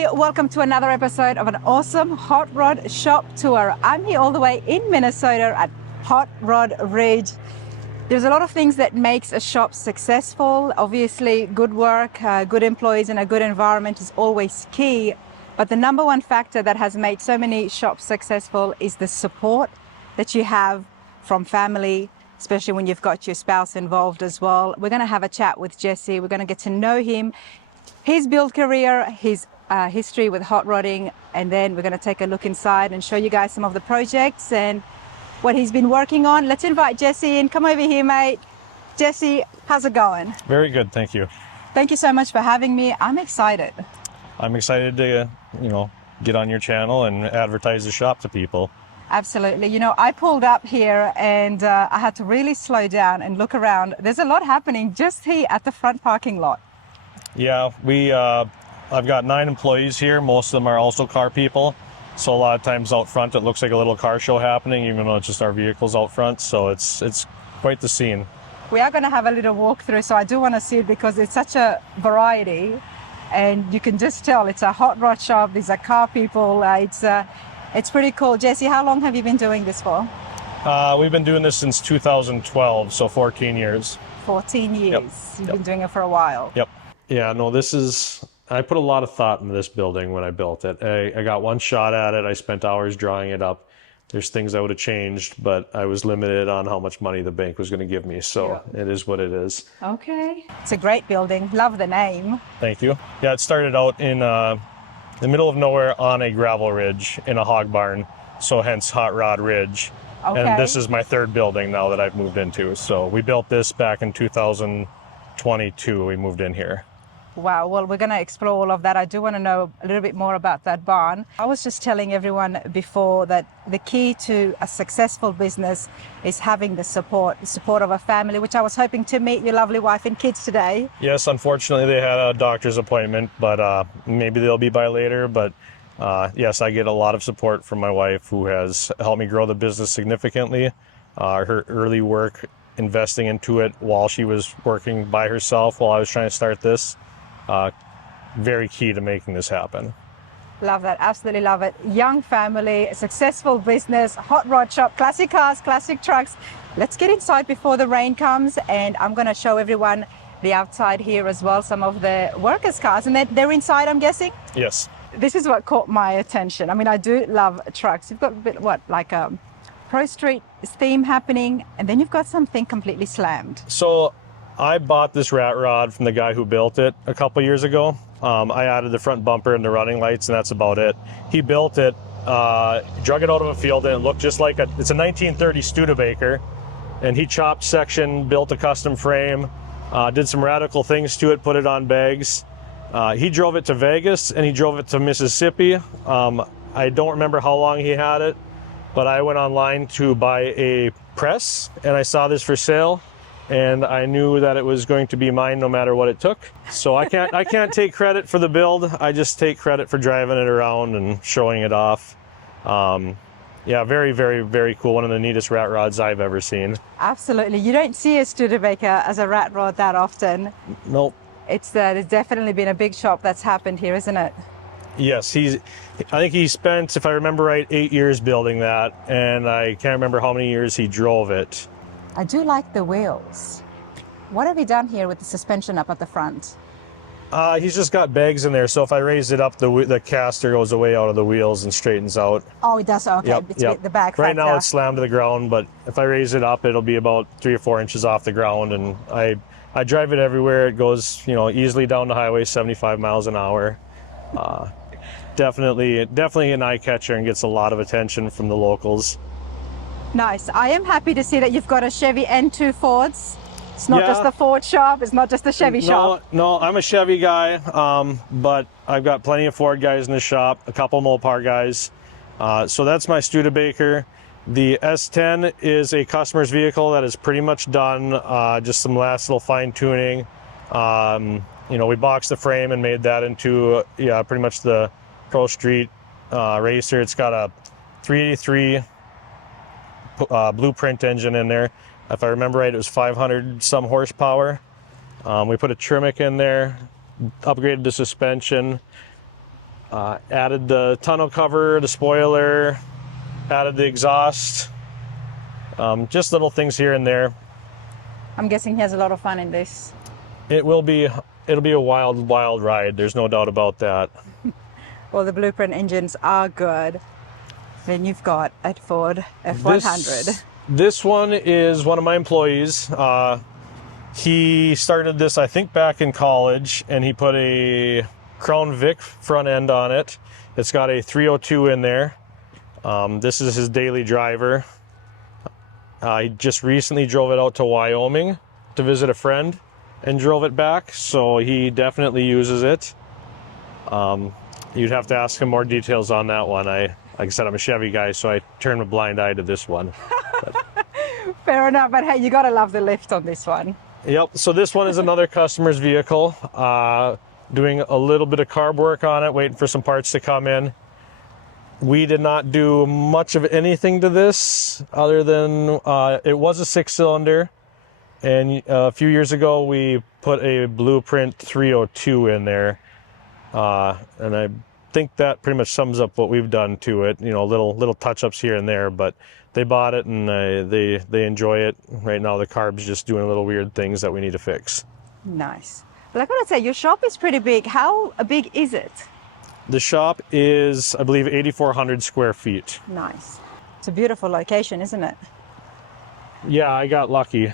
everybody, welcome to another episode of an awesome hot rod shop tour. I'm here all the way in Minnesota at Hot Rod Ridge. There's a lot of things that makes a shop successful. Obviously, good work, good employees and a good environment is always key. But the number one factor that has made so many shops successful is the support that you have from family, especially when you've got your spouse involved as well. We're going to have a chat with Jesse. We're going to get to know him, his build career, his history with hot rodding, and then we're going to take a look inside and show you guys some of the projects and what he's been working on. Let's invite Jesse in. Come over here, mate. Jesse, how's it going? Very good, thank you. Thank you so much for having me. I'm excited. I'm excited to, get on your channel and advertise the shop to people. Absolutely. You know, I pulled up here and I had to really slow down and look around. There's a lot happening just here at the front parking lot. Yeah, I've got 9 employees here. Most of them are also car people. So a lot of times out front, it looks like a little car show happening, even though it's just our vehicles out front. So it's quite the scene. We are going to have a little walkthrough, so I do want to see it because it's such a variety. And you can just tell it's a hot rod shop. These are car people. It's pretty cool. Jesse, how long have you been doing this for? We've been doing this since 2012, so 14 years. 14 years. Yep. You've been doing it for a while. Yep. Yeah, no, I put a lot of thought into this building when I built it. I got one shot at it. I spent hours drawing it up. There's things I would have changed, but I was limited on how much money the bank was going to give me. So It is what it is. Okay. It's a great building. Love the name. Thank you. Yeah, it started out in the middle of nowhere on a gravel ridge in a hog barn. So hence Hot Rod Ridge. Okay. And this is my 3rd building now that I've moved into. So we built this back in 2022. We moved in here. Wow, well, we're going to explore all of that. I do want to know a little bit more about that barn. I was just telling everyone before that the key to a successful business is having the support of a family, which I was hoping to meet your lovely wife and kids today. Yes, unfortunately, they had a doctor's appointment, but maybe they'll be by later. But yes, I get a lot of support from my wife, who has helped me grow the business significantly. Her early work investing into it while she was working by herself while I was trying to start this. Very key to making this happen. Love that, absolutely love it. Young family, successful business, hot rod shop, classic cars, classic trucks. Let's get inside before the rain comes, and I'm going to show everyone the outside here as well, some of the workers' cars, and they're inside, I'm guessing? Yes. This is what caught my attention. I mean, I do love trucks. You've got a bit, like a Pro Street theme happening, and then you've got something completely slammed. So I bought this rat rod from the guy who built it a couple years ago. I added the front bumper and the running lights, and that's about it. He built it, drug it out of a field, and it looked just like it's a 1930 Studebaker. And he chopped section, built a custom frame, did some radical things to it, put it on bags. He drove it to Vegas and he drove it to Mississippi. I don't remember how long he had it, but I went online to buy a press and I saw this for sale. And I knew that it was going to be mine no matter what it took. So I can't take credit for the build. I just take credit for driving it around and showing it off. Yeah, very, very, very cool. One of the neatest rat rods I've ever seen. Absolutely. You don't see a Studebaker as a rat rod that often. Nope. It's definitely been a big shop that's happened here, isn't it? Yes, I think he spent, if I remember right, 8 years building that. And I can't remember how many years he drove it. I do like the wheels. What have you done here with the suspension up at the front? He's just got bags in there, so if I raise it up, the caster goes away out of the wheels and straightens out. Oh, it does? Okay, yep. The back right factor. Now it's slammed to the ground, but if I raise it up, it'll be about 3 or 4 inches off the ground, and I drive it everywhere. It goes, easily down the highway, 75 miles an hour. Definitely an eye catcher and gets a lot of attention from the locals. Nice. I am happy to see that you've got a Chevy N2 Fords. It's not just the Ford shop. It's not just the Chevy shop. No, I'm a Chevy guy, but I've got plenty of Ford guys in the shop, a couple Mopar guys. So that's my Studebaker. The S10 is a customer's vehicle that is pretty much done, just some last little fine tuning. We boxed the frame and made that into pretty much the Pro Street racer. It's got a 383 blueprint engine in there. If I remember right, it was 500 some horsepower. We put a Tremec in there, upgraded the suspension, Added the tonneau cover, the spoiler, added the exhaust, just little things here and there. I'm guessing he has a lot of fun in this. It'll be a wild ride. There's no doubt about that. Well, the Blueprint engines are good. Then you've got a Ford F100. This one is one of my employees. He started this, I think, back in college, and he put a Crown Vic front end on it. It's got a 302 in there. This is his daily driver. I just recently drove it out to Wyoming to visit a friend and drove it back, so he definitely uses it. You'd have to ask him more details on that one. Like I said, I'm a Chevy guy, so I turn a blind eye to this one. Fair enough, but hey, you gotta love the lift on this one. Yep, so this one is another customer's vehicle. Doing a little bit of carb work on it, waiting for some parts to come in. We did not do much of anything to this other than it was a 6-cylinder. And a few years ago, we put a Blueprint 302 in there. And I think that pretty much sums up what we've done to it. You know, little touch-ups here and there, but they bought it and they enjoy it. Right now, the carb's just doing little weird things that we need to fix. Nice. But I gotta say, your shop is pretty big. How big is it? The shop is, I believe, 8,400 square feet. Nice. It's a beautiful location, isn't it? Yeah, I got lucky.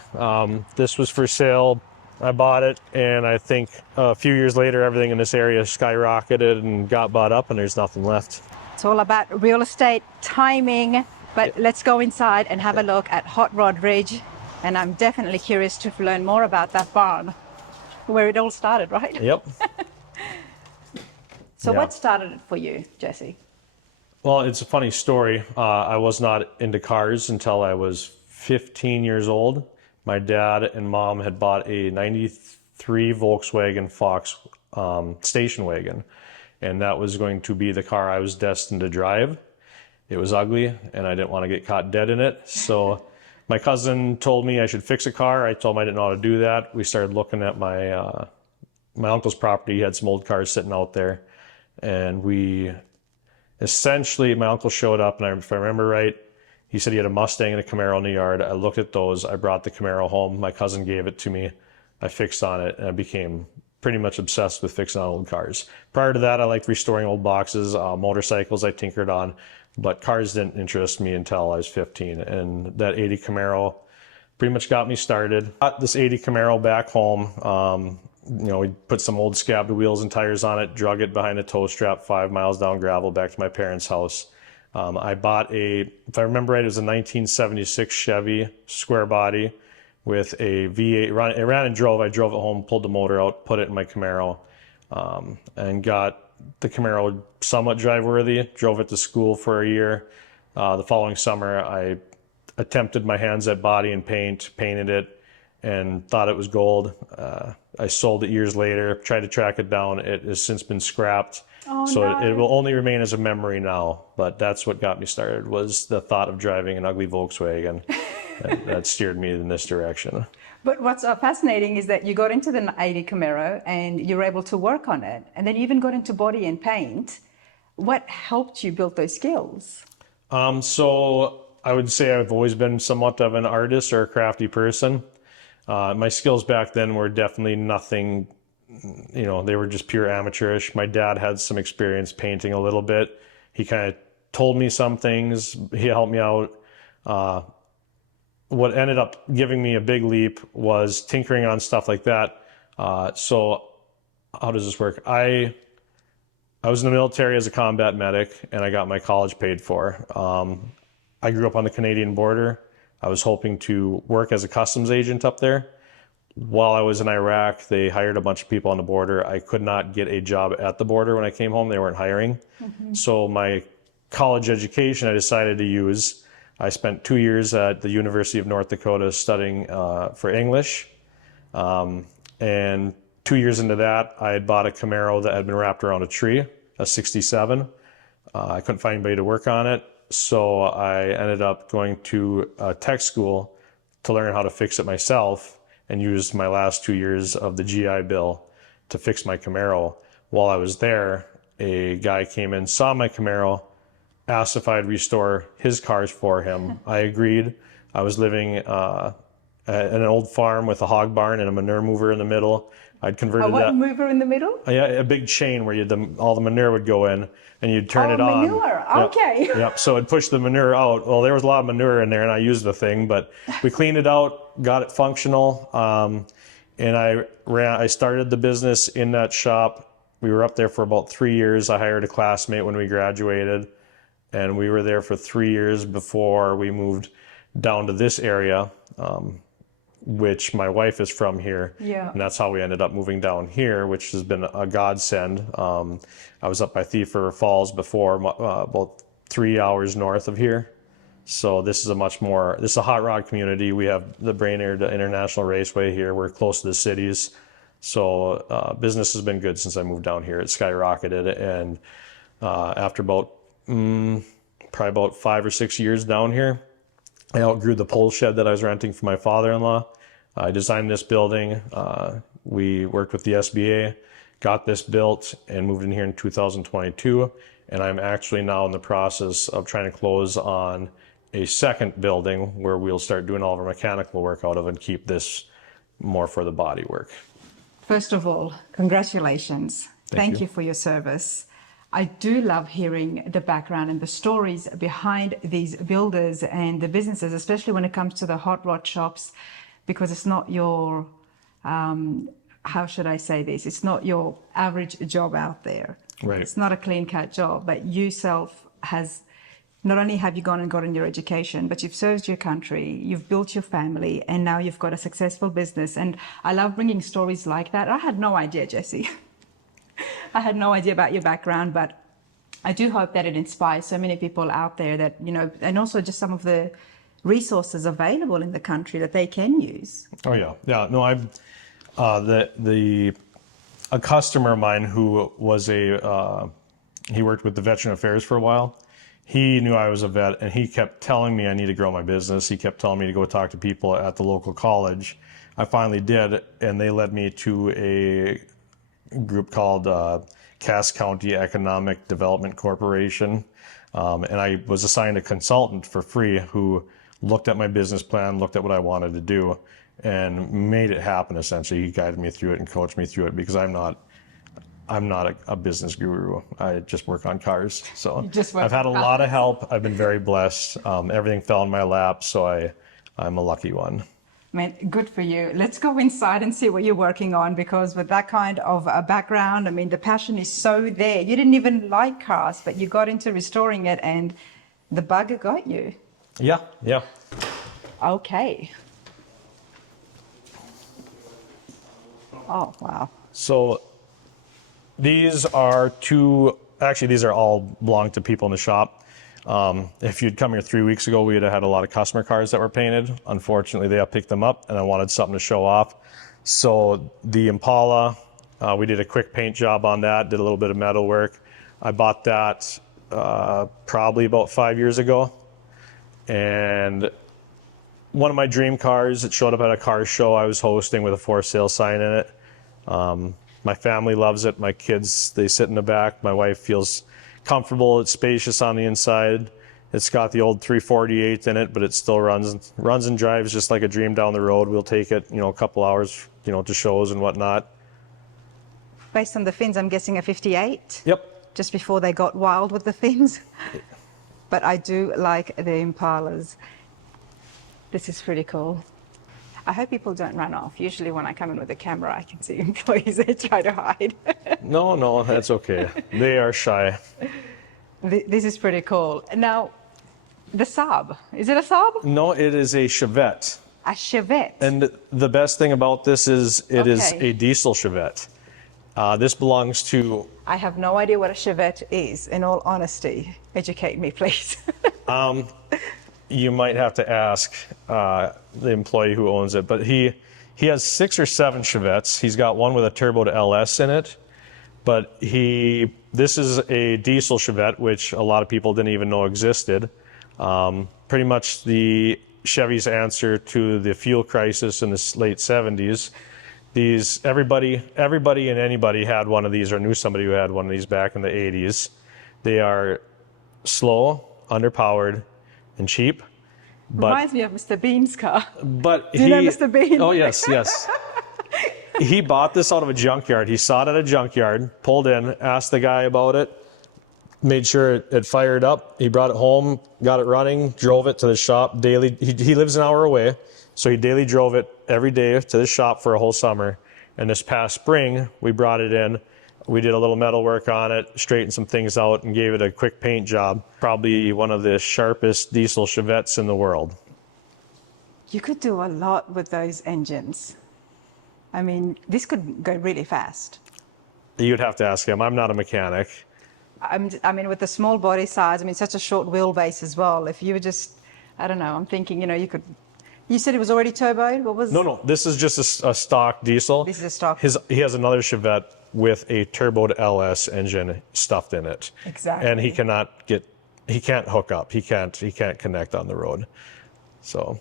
This was for sale. I bought it, and I think a few years later, everything in this area skyrocketed and got bought up, and there's nothing left. It's all about real estate, timing, but let's go inside and have a look at Hot Rod Ridge. And I'm definitely curious to learn more about that barn, where it all started, right? Yep. So Yeah. what started it for you, Jesse? Well, it's a funny story. I was not into cars until I was 15 years old. My dad and mom had bought a 93 Volkswagen Fox station wagon, and that was going to be the car I was destined to drive. It was ugly, and I didn't want to get caught dead in it. So my cousin told me I should fix a car. I told him I didn't know how to do that. We started looking at my uncle's property. He had some old cars sitting out there, and my uncle showed up, and if I remember right, he said he had a Mustang and a Camaro in the yard. I looked at those. I brought the Camaro home. My cousin gave it to me. I fixed on it, and I became pretty much obsessed with fixing on old cars. Prior to that, I liked restoring old boxes. Motorcycles I tinkered on, but cars didn't interest me until I was 15. And that 80 Camaro pretty much got me started. Got this 80 Camaro back home. We put some old scabbed wheels and tires on it, drug it behind a tow strap 5 miles down gravel back to my parents' house. I bought if I remember right, it was a 1976 Chevy square body with a V8. It ran and drove. I drove it home, pulled the motor out, put it in my Camaro, and got the Camaro somewhat drive-worthy. Drove it to school for a year. The following summer, I attempted my hands at body and paint, painted it, and thought it was gold. I sold it years later, tried to track it down. It has since been scrapped. Oh, So no. it will only remain as a memory now, but that's what got me started, was the thought of driving an ugly Volkswagen. that steered me in this direction. But what's fascinating is that you got into the 80 Camaro and you were able to work on it. And then you even got into body and paint. What helped you build those skills? So I would say I've always been somewhat of an artist or a crafty person. My skills back then were definitely nothing, they were just pure amateurish. My dad had some experience painting a little bit. He kind of told me some things. He helped me out. What ended up giving me a big leap was tinkering on stuff like that. So how does this work? I was in the military as a combat medic, and I got my college paid for. I grew up on the Canadian border. I was hoping to work as a customs agent up there. While I was in Iraq, they hired a bunch of people on the border. I could not get a job at the border when I came home. They weren't hiring. Mm-hmm. So my college education I decided to use. I spent 2 years at the University of North Dakota studying for English. And 2 years into that, I had bought a Camaro that had been wrapped around a tree, a 67. I couldn't find anybody to work on it. So I ended up going to tech school to learn how to fix it myself, and used my last 2 years of the GI Bill to fix my Camaro. While I was there, a guy came in, saw my Camaro, asked if I'd restore his cars for him. I agreed. I was living at an old farm with a hog barn and a manure mover in the middle. I'd converted What that. mover in the middle? Yeah, a big chain where all the manure would go in, and you'd turn it on. Manure. Yep. Okay. Yep. So it'd push the manure out. Well, there was a lot of manure in there, and I used the thing, but we cleaned it out, got it functional, and I started the business in that shop. We were up there for about 3 years. I hired a classmate when we graduated, and we were there for 3 years before we moved down to this area, which my wife is from here. Yeah. And that's how we ended up moving down here, which has been a godsend. I was up by Thief River Falls before, about 3 hours north of here. So this is this is a hot rod community. We have the Brainerd International Raceway here. We're close to the cities. So business has been good since I moved down here. It skyrocketed. And after probably about 5 or 6 years down here, I outgrew the pole shed that I was renting for my father-in-law. I designed this building. We worked with the SBA, got this built, and moved in here in 2022. And I'm actually now in the process of trying to close on a second building where we'll start doing all of our mechanical work out of and keep this more for the body work. First of all, congratulations. Thank you for your service. I do love hearing the background and the stories behind these builders and the businesses, especially when it comes to the hot rod shops, because it's not your, how should I say this? It's not your average job out there. Right. It's not a clean cut job, but not only have you gone and gotten your education, but you've served your country, you've built your family, and now you've got a successful business. And I love bringing stories like that. I had no idea, Jesse. I had no idea about your background, but I do hope that it inspires so many people out there that, and also just some of the resources available in the country that they can use. Oh yeah. Yeah. No, a customer of mine who was he worked with the Veteran Affairs for a while. He knew I was a vet, and he kept telling me I need to grow my business. He kept telling me to go talk to people at the local college. I finally did, and they led me to a group called Cass County Economic Development Corporation. And I was assigned a consultant for free who looked at my business plan, looked at what I wanted to do, and made it happen, essentially. He guided me through it and coached me through it, because I'm not a business guru. I just work on cars. So I've had a lot of help. I've been very blessed. Everything fell in my lap, so I'm a lucky one. Man, good for you. Let's go inside and see what you're working on, because with that kind of a background, the passion is so there. You didn't even like cars, but you got into restoring it, and the bug got you. Yeah, yeah. Okay. Oh, wow. So these are all belong to people in the shop. If you'd come here 3 weeks ago, we'd have had a lot of customer cars that were painted. Unfortunately, they picked them up, and I wanted something to show off. So the Impala, we did a quick paint job on that, did a little bit of metal work. I bought that probably about 5 years ago. And one of my dream cars, it showed up at a car show I was hosting with a for sale sign in it. My family loves it. My kids, they sit in the back. My wife feels comfortable. It's spacious on the inside. It's got the old 348 in it, but it still runs and drives just like a dream down the road. We'll take it, a couple hours, to shows and whatnot. Based on the fins, I'm guessing a 58? Yep. Just before they got wild with the fins. But I do like the Impalas. This is pretty cool. I hope people don't run off. Usually when I come in with a camera, I can see employees, they try to hide. No, that's okay. They are shy. This is pretty cool. Now, the Saab, is it a Saab? No, it is a Chevette. A Chevette? And the best thing about this is it is a diesel Chevette. This belongs to... I have no idea what a Chevette is, in all honesty. Educate me, please. You might have to ask the employee who owns it, but he has 6 or 7 Chevettes. He's got one with a turbo to LS in it, but this is a diesel Chevette, which a lot of people didn't even know existed. Pretty much the Chevy's answer to the fuel crisis in the late 70s. These, everybody and anybody had one of these or knew somebody who had one of these back in the 80s. They are slow, underpowered, and cheap. But, Reminds me of Mr. Bean's car. But Do you know Mr. Bean? Oh, yes. He bought this out of a junkyard. He saw it at a junkyard, pulled in, asked the guy about it, made sure it fired up. He brought it home, got it running, drove it to the shop daily. He lives an hour away, so he daily drove it every day to the shop for a whole summer. And this past spring, we brought it in. We did a little metal work on it, straightened some things out, and gave it a quick paint job. Probably one of the sharpest diesel Chevettes in the world. You could do a lot with those engines. I mean, this could go really fast. You'd have to ask him. I'm not a mechanic. I mean, with the small body size, I mean, such a short wheelbase as well. If you were just, I don't know, I'm thinking, you know, you could. You said it was already turboed? What was? No. This is just a stock diesel. This is a stock. He has another Chevette with a turboed LS engine stuffed in it. Exactly. And he can't hook up. He can't connect on the road. So.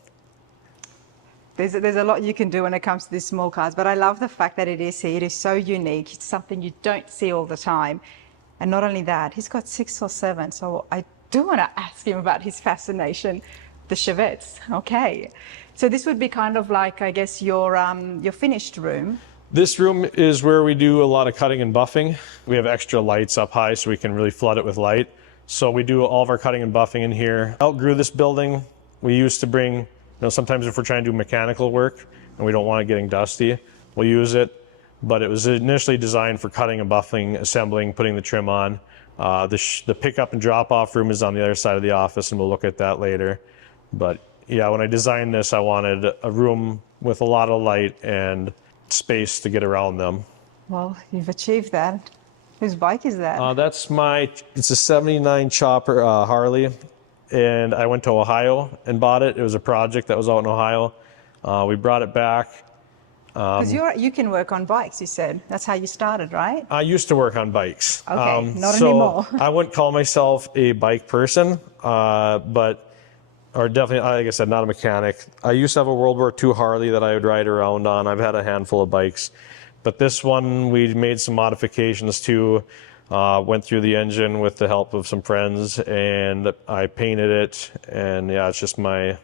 There's a lot you can do when it comes to these small cars, but I love the fact that it is here. It is so unique. It's something you don't see all the time. And not only that, he's got 6 or 7. So I do want to ask him about his fascination, the Chevettes. Okay. So this would be kind of like, I guess, your finished room. This room is where we do a lot of cutting and buffing. We have extra lights up high so we can really flood it with light. So we do all of our cutting and buffing in here. Outgrew this building. We used to bring, sometimes if we're trying to do mechanical work and we don't want it getting dusty, we'll use it. But it was initially designed for cutting and buffing, assembling, putting the trim on. The pickup and drop-off room is on the other side of the office, and we'll look at that later. But yeah, when I designed this, I wanted a room with a lot of light and space to get around them. Well, you've achieved that. Whose bike is that? It's a 79 Chopper Harley. And I went to Ohio and bought it. It was a project that was out in Ohio. We brought it back. Because you can work on bikes, you said. That's how you started, right? I used to work on bikes. Okay, not anymore. I wouldn't call myself a bike person, or definitely, like I said, not a mechanic. I used to have a World War II Harley that I would ride around on. I've had a handful of bikes. But this one, we made some modifications to. Went through the engine with the help of some friends, and I painted it. And yeah, it's just my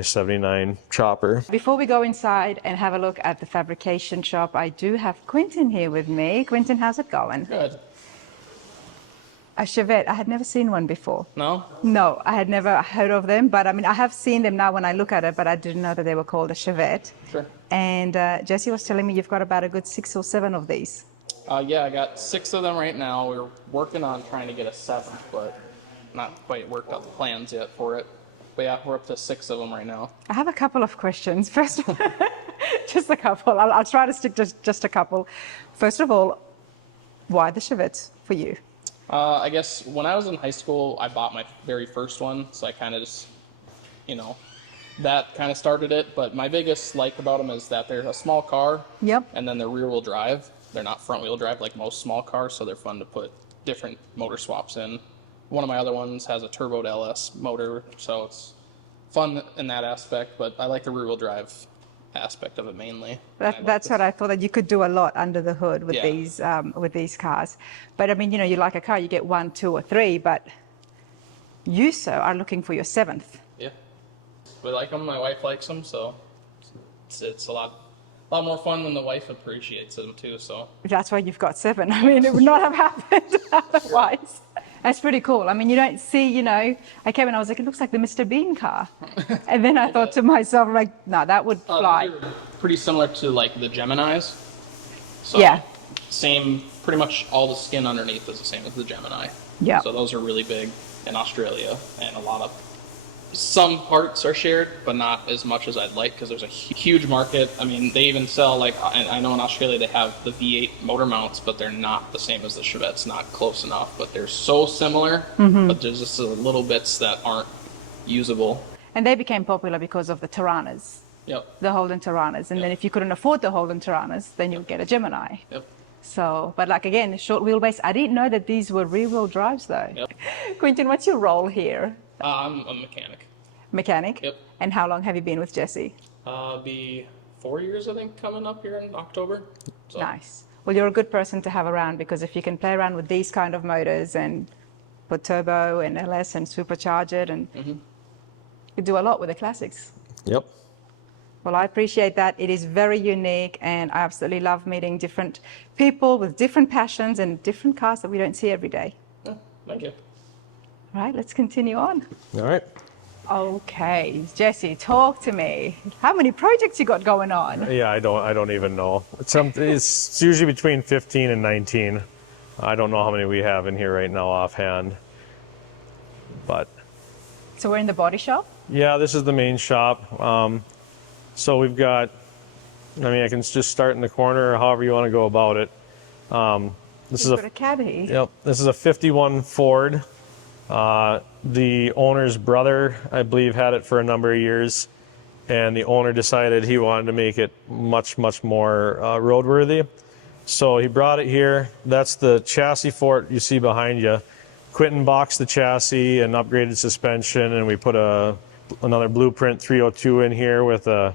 79 Chopper. Before we go inside and have a look at the fabrication shop, I do have Quentin here with me. Quentin, how's it going? Good. A Chevette. I had never seen one before. No? No, I had never heard of them, but I mean, I have seen them now when I look at it, but I didn't know that they were called a Chevette. Sure. And Jesse was telling me you've got about a good 6 or 7 of these. Yeah, I got 6 of them right now. We're working on trying to get a 7th, but not quite worked out the plans yet for it. But yeah, we're up to 6 of them right now. I have a couple of questions. First, just a couple. I'll try to stick to just a couple. First of all, why the Chevettes for you? I guess when I was in high school, I bought my very first one, so I kind of just, that kind of started it. But my biggest like about them is that they're a small car. Yep. And then they're rear-wheel drive. They're not front-wheel drive like most small cars, so they're fun to put different motor swaps in. One of my other ones has a turboed LS motor, so it's fun in that aspect, but I like the rear-wheel drive aspect of it mainly. That's what I thought, that you could do a lot under the hood with these cars. But I mean, you like a car, you get 1, 2, or 3, but you, sir, are looking for your 7th. Yeah. We like them, my wife likes them, so it's a lot more fun when the wife appreciates them too, so. That's why you've got 7. I mean, it would not have happened otherwise. That's pretty cool. I mean, you don't see, I came and I was like, it looks like the Mr. Bean car. And then I thought to myself, like, no, that would fly. Pretty similar to like the Geminis. So yeah. Same, pretty much all the skin underneath is the same as the Gemini. Yeah. So those are really big in Australia, and some parts are shared, but not as much as I'd like, because there's a huge market. I mean, they even sell, I know in Australia they have the V8 motor mounts, but they're not the same as the Chevette's, not close enough, but they're so similar, but there's just little bits that aren't usable. And they became popular because of the Tiranas. Yep. The Holden Tiranas. And then if you couldn't afford the Holden Tiranas, then you'll get a Gemini. Yep. So, but again, short wheelbase. I didn't know that these were rear-wheel drives though. Yep. Quentin, what's your role here? I'm a mechanic. Mechanic? Yep. And how long have you been with Jesse? Be 4 years, I think, coming up here in October. So. Nice. Well, you're a good person to have around, because if you can play around with these kind of motors and put turbo and LS and supercharge it, and you do a lot with the classics. Yep. Well, I appreciate that. It is very unique, and I absolutely love meeting different people with different passions and different cars that we don't see every day. Yeah, thank you. All right, let's continue on. All right. Okay, Jesse, talk to me. How many projects you got going on? Yeah, I don't even know. It's usually between 15 and 19. I don't know how many we have in here right now offhand. But So we're in the body shop? yeah, this is the main shop. So we've got, I mean, I can just start in the corner or however you want to go about it. This is You've got a caddy. Yep, this is a 51 Ford. The owner's brother, I believe, had it for a number of years, and the owner decided he wanted to make it much more roadworthy. So he brought it here. That's the chassis for it you see behind you. Quentin boxed the chassis and upgraded suspension, and we put another Blueprint 302 in here with a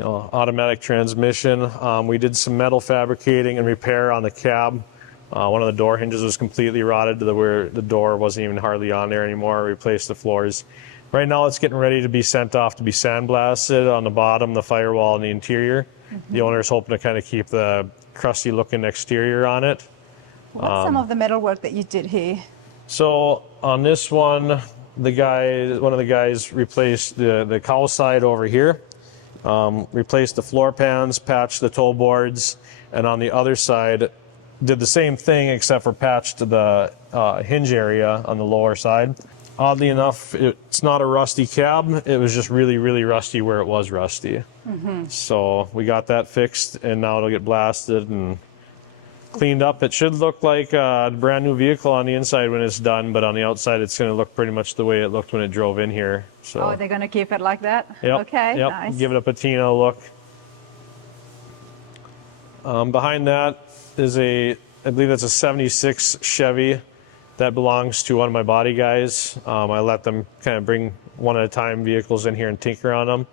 automatic transmission. We did some metal fabricating and repair on the cab. One of the door hinges was completely rotted to where the door wasn't even hardly on there anymore. We replaced the floors. Right now it's getting ready to be sent off to be sandblasted on the bottom, the firewall, and the interior. The owner's hoping to kind of keep the crusty looking exterior on it. What's some of the metal work that you did here? So on this one, one of the guys replaced the cowl side over here, replaced the floor pans, patched the toe boards, and on the other side did the same thing except for patched the hinge area on the lower side. Oddly enough, it's not a rusty cab. It was just really rusty where it was rusty. So we got that fixed, and now it'll get blasted and cleaned up. It should look like a brand new vehicle on the inside when it's done, but on the outside it's going to look pretty much the way it looked when it drove in here. So Oh, they're going to keep it like that? yep, Okay, yep. nice. Give it a patina look. Behind that is I believe that's a 76 Chevy that belongs to one of my body guys. I let them kind of bring one at a time vehicles in here and tinker on them.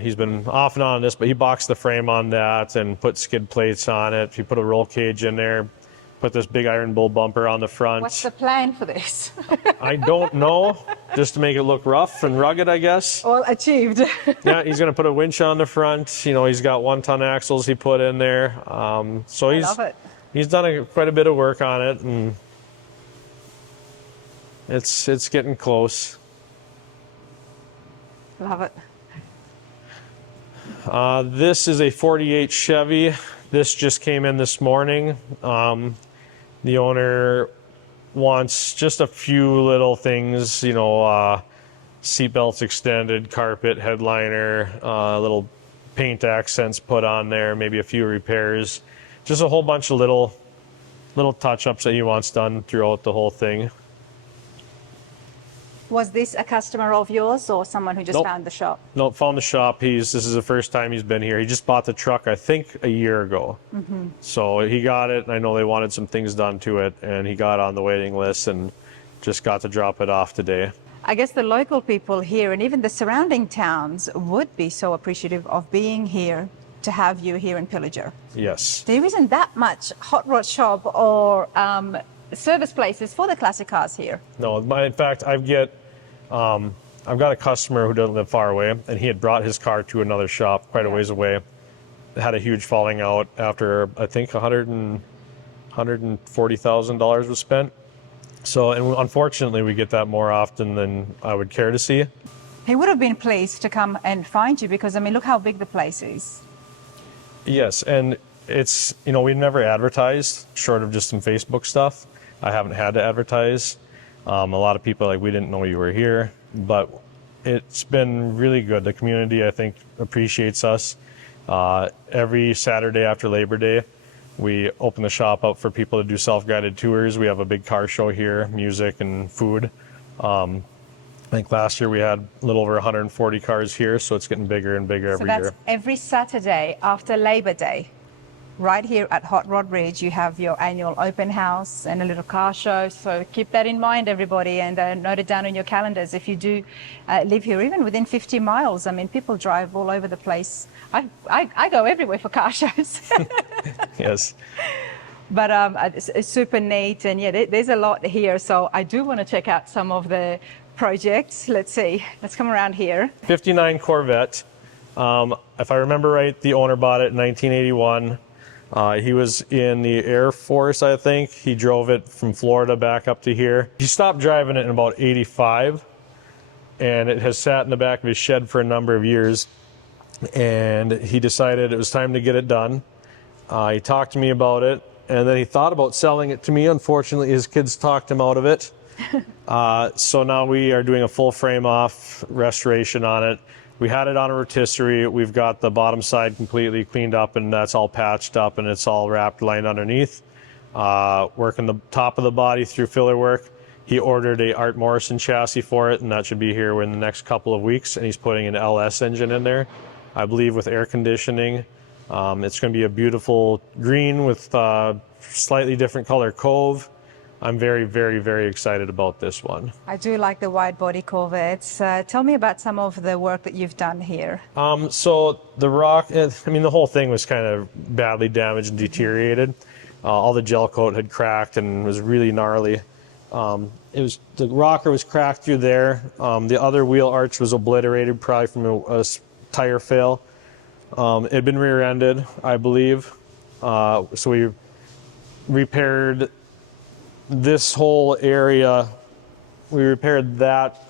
He's been off and on this, but he boxed the frame on that and put skid plates on it. He put a roll cage in there, put this big iron bull bumper on the front. What's the plan for this? I don't know, just to make it look rough and rugged, I guess. All achieved. Yeah, he's going to put a winch on the front. You know, he's got 1-ton axles he put in there. So I love it. he's done quite a bit of work on it, and it's getting close. Love it. This is a 48 Chevy. This just came in this morning. The owner wants just a few little things, you know, seat belts extended, carpet, headliner, little paint accents put on there, maybe a few repairs, just a whole bunch of little touch-ups that he wants done throughout the whole thing. Was this a customer of yours or someone who just Nope. found the shop? Nope, found the shop. This is the first time he's been here. He just bought the truck, I think, a year ago. So he got it, and I know they wanted some things done to it, and he got on the waiting list and just got to drop it off today. I guess the local people here and even the surrounding towns would be so appreciative of being here to have you here in Pillager. Yes. There isn't that much hot rod shop or service places for the classic cars here. No, in fact, I've got a customer who doesn't live far away, and he had brought his car to another shop quite a ways away. Had a huge falling out after, I think, $140,000 was spent. So, and unfortunately, we get that more often than I would care to see. He would have been pleased to come and find you because, I mean, look how big the place is. Yes, and it's, you know, we've never advertised, short of just some Facebook stuff. I haven't had to advertise. A lot of people we didn't know you were here, but it's been really good. The community, I think, appreciates us. Every Saturday after Labor Day, we open the shop up for people to do self-guided tours. We have a big car show here, music and food. I think last year we had a little over 140 cars here, so it's getting bigger and bigger every year. So that's every Saturday after Labor Day. right here at Hot Rod Ridge, you have your annual open house and a little car show. So keep that in mind, everybody, and note it down on your calendars. If you do live here, even within 50 miles, I mean, people drive all over the place. I go everywhere for car shows. Yes. But it's super neat, and yeah, there's a lot here. So I do want to check out some of the projects. Let's see. Let's come around here. 59 Corvette. If I remember right, the owner bought it in 1981. He was in the Air Force, I think. He drove it from Florida back up to here. He stopped driving it in about 85, and it has sat in the back of his shed for a number of years. And he decided it was time to get it done. He talked to me about it, and then he thought about selling it to me. Unfortunately, his kids talked him out of it. So now we are doing a full frame off restoration on it. We had it on a rotisserie. We've got the bottom side completely cleaned up, and that's all patched up, and it's all wrapped lined underneath. Working the top of the body through filler work. He ordered a Art Morrison chassis for it, and that should be here in the next couple of weeks. And he's putting an LS engine in there, I believe, with air conditioning. It's going to be a beautiful green with slightly different color cove. I'm very, very, very excited about this one. I do like the wide body Corvettes. Tell me about some of the work that you've done here. So the rock, I mean, the whole thing was kind of badly damaged and deteriorated. All the gel coat had cracked and was really gnarly. The rocker was cracked through there. The other wheel arch was obliterated, probably from a tire fail. It had been rear-ended, I believe. So we repaired this whole area. We repaired that,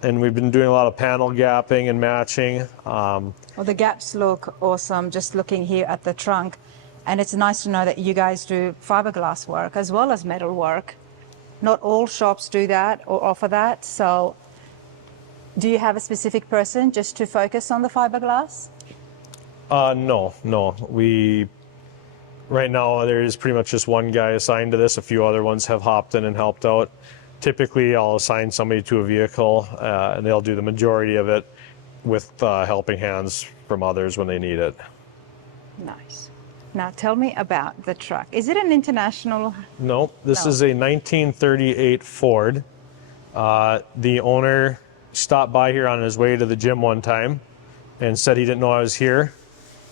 and we've been doing a lot of panel gapping and matching. Well, the gaps look awesome just looking here at the trunk. And it's nice to know that you guys do fiberglass work as well as metal work. Not all shops do that or offer that. So do you have a specific person just to focus on the fiberglass? No. Right now, there is pretty much just one guy assigned to this. A few other ones have hopped in and helped out. Typically, I'll assign somebody to a vehicle, and they'll do the majority of it with helping hands from others when they need it. Nice. Now, tell me about the truck. Is it an international? No, this No. is a 1938 Ford. The owner stopped by here on his way to the gym one time and said he didn't know I was here.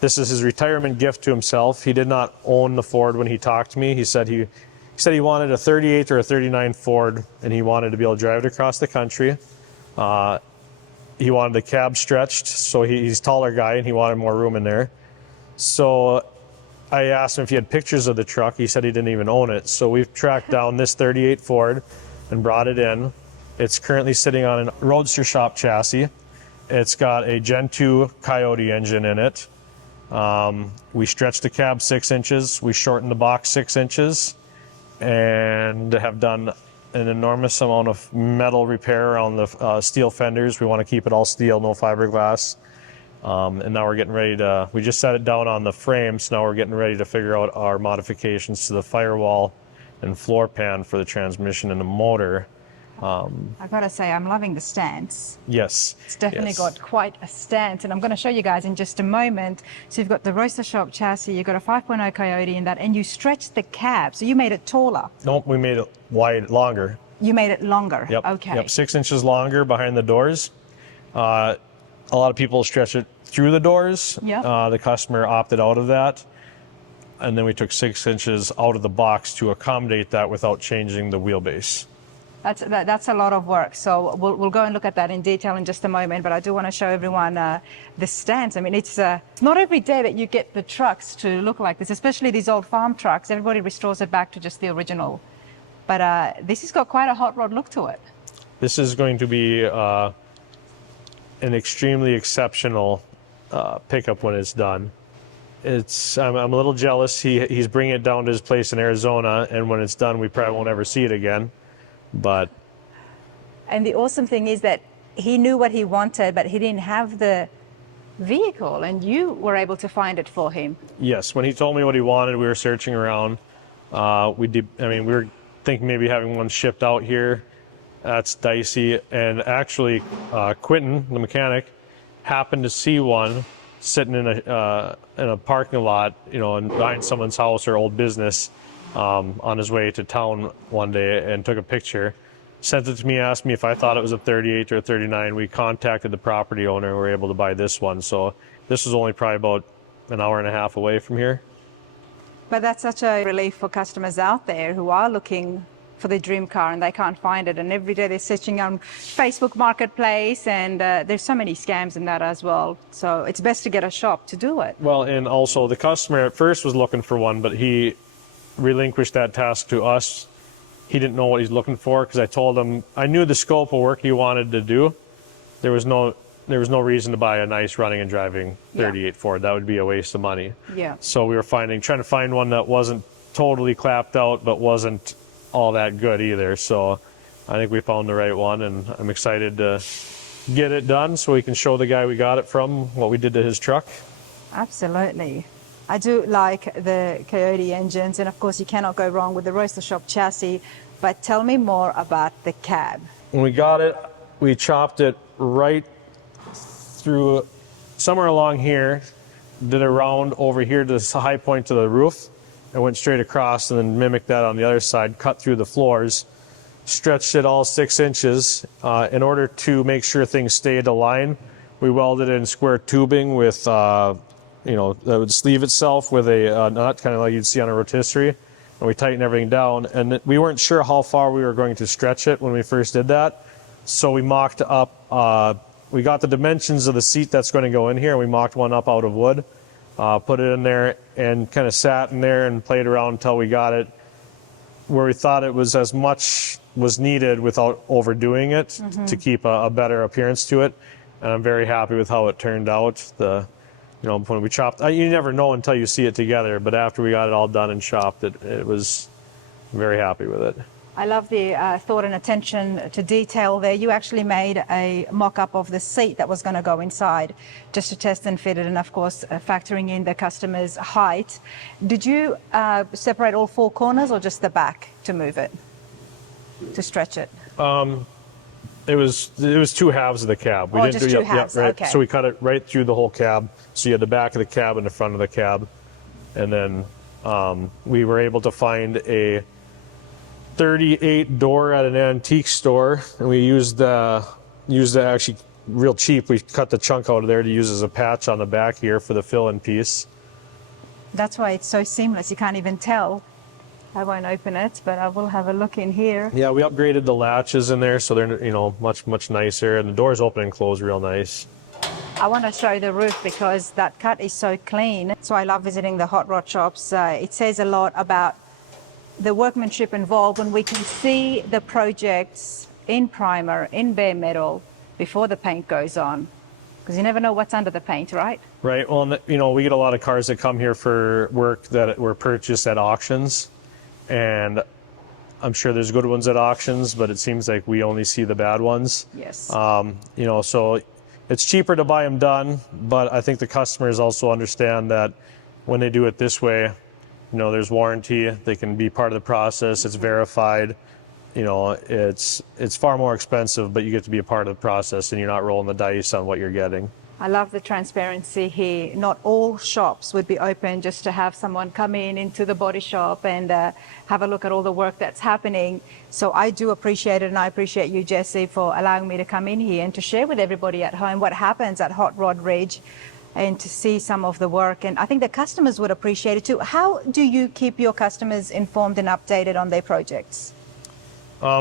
This is his retirement gift to himself. He did not own the Ford when he talked to me. He said he wanted a 38 or a 39 Ford, and he wanted to be able to drive it across the country. He wanted the cab stretched, so he's a taller guy, and he wanted more room in there. So I asked him if he had pictures of the truck. He said he didn't even own it. So we've tracked down this 38 Ford and brought it in. It's currently sitting on a Roadster Shop chassis. It's got a Gen 2 Coyote engine in it. We stretched the cab 6 inches. We shortened the box 6 inches and have done an enormous amount of metal repair around the steel fenders. We want to keep it all steel, no fiberglass. And now we're getting ready to, we just set it down on the frame, so now we're getting ready to figure out our modifications to the firewall and floor pan for the transmission and the motor. I gotta say, I'm loving the stance. Yes. It's definitely yes. got quite a stance, and I'm going to show you guys in just a moment. So you've got the Roadster Shop chassis, you've got a 5.0 Coyote in that, and you stretched the cab, so you made it taller. Nope, we made it wide, longer. You made it longer. Yep. Okay. Yep, 6 inches longer behind the doors. A lot of people stretch it through the doors. Yep. The customer opted out of that. And then we took 6 inches out of the box to accommodate that without changing the wheelbase. That's a lot of work. So we'll go and look at that in detail in just a moment. But I do want to show everyone the stance. I mean, it's not every day that you get the trucks to look like this, especially these old farm trucks. Everybody restores it back to just the original. But this has got quite a hot rod look to it. This is going to be an extremely exceptional pickup when it's done. I'm a little jealous. He's bringing it down to his place in Arizona, and when it's done, we probably won't ever see it again. And the awesome thing is that he knew what he wanted, but he didn't have the vehicle, and you were able to find it for him. Yes, when he told me what he wanted, we were searching around. We were thinking maybe having one shipped out here. That's dicey. And actually, Quentin, the mechanic, happened to see one sitting in a parking lot, and behind someone's house or old business, on his way to town one day, and took a picture, sent it to me, asked me if I thought it was a 38 or a 39. We contacted the property owner and were able to buy this one. So this was only probably about an hour and a half away from here. But that's such a relief for customers out there who are looking for their dream car and they can't find it. And every day they're searching on Facebook Marketplace, and there's so many scams in that as well. So it's best to get a shop to do it. Well, and also the customer at first was looking for one, but he relinquished that task to us. He didn't know what he's looking for, because I told him I knew the scope of work he wanted to do. There was no reason to buy a nice running and driving 38 Ford. That would be a waste of money. Yeah. So we were trying to find one that wasn't totally clapped out, but wasn't all that good either. So I think we found the right one, and I'm excited to get it done so we can show the guy we got it from what we did to his truck. Absolutely. I do like the Coyote engines, and of course you cannot go wrong with the Roadster Shop chassis. But tell me more about the cab. When we got it, we chopped it right through somewhere along here, did a round over here to the high point to the roof, and went straight across, and then mimicked that on the other side, cut through the floors, stretched it all 6 inches. In order to make sure things stayed aligned, we welded in square tubing with, that would sleeve itself with a nut, kind of like you'd see on a rotisserie, and we tightened everything down. And we weren't sure how far we were going to stretch it when we first did that, so we mocked up, we got the dimensions of the seat that's going to go in here, and we mocked one up out of wood, put it in there, and kind of sat in there and played around until we got it where we thought it was as much was needed without overdoing it, to keep a better appearance to it. And I'm very happy with how it turned out. When we chopped, you never know until you see it together, but after we got it all done and chopped, it was very happy with it. I love the thought and attention to detail there. You actually made a mock-up of the seat that was going to go inside just to test and fit it, and of course factoring in the customer's height. Did you separate all 4 corners or just the back to move it, to stretch it? It was 2 halves of the cab. We just 2 halves, right. okay. So we cut it right through the whole cab. So you had the back of the cab and the front of the cab. And then we were able to find a 38 door at an antique store, and we used actually real cheap. We cut the chunk out of there to use as a patch on the back here for the fill-in piece. That's why it's so seamless. You can't even tell. I won't open it, but I will have a look in here. Yeah, we upgraded the latches in there, so they're much nicer, and the doors open and close real nice. I want to show the roof because that cut is so clean. So I love visiting the hot rod shops. It says a lot about the workmanship involved when we can see the projects in primer, in bare metal, before the paint goes on. Because you never know what's under the paint, right? Right. Well, we get a lot of cars that come here for work that were purchased at auctions. And I'm sure there's good ones at auctions, but it seems like we only see the bad ones. Yes. So it's cheaper to buy them done, but I think the customers also understand that when they do it this way, there's warranty, they can be part of the process, it's verified, it's far more expensive, but you get to be a part of the process and you're not rolling the dice on what you're getting. I love the transparency here. Not all shops would be open just to have someone come into the body shop and have a look at all the work that's happening. So I do appreciate it, and I appreciate you, Jesse, for allowing me to come in here and to share with everybody at home what happens at Hot Rod Ridge, and to see some of the work. And I think the customers would appreciate it too. How do you keep your customers informed and updated on their projects?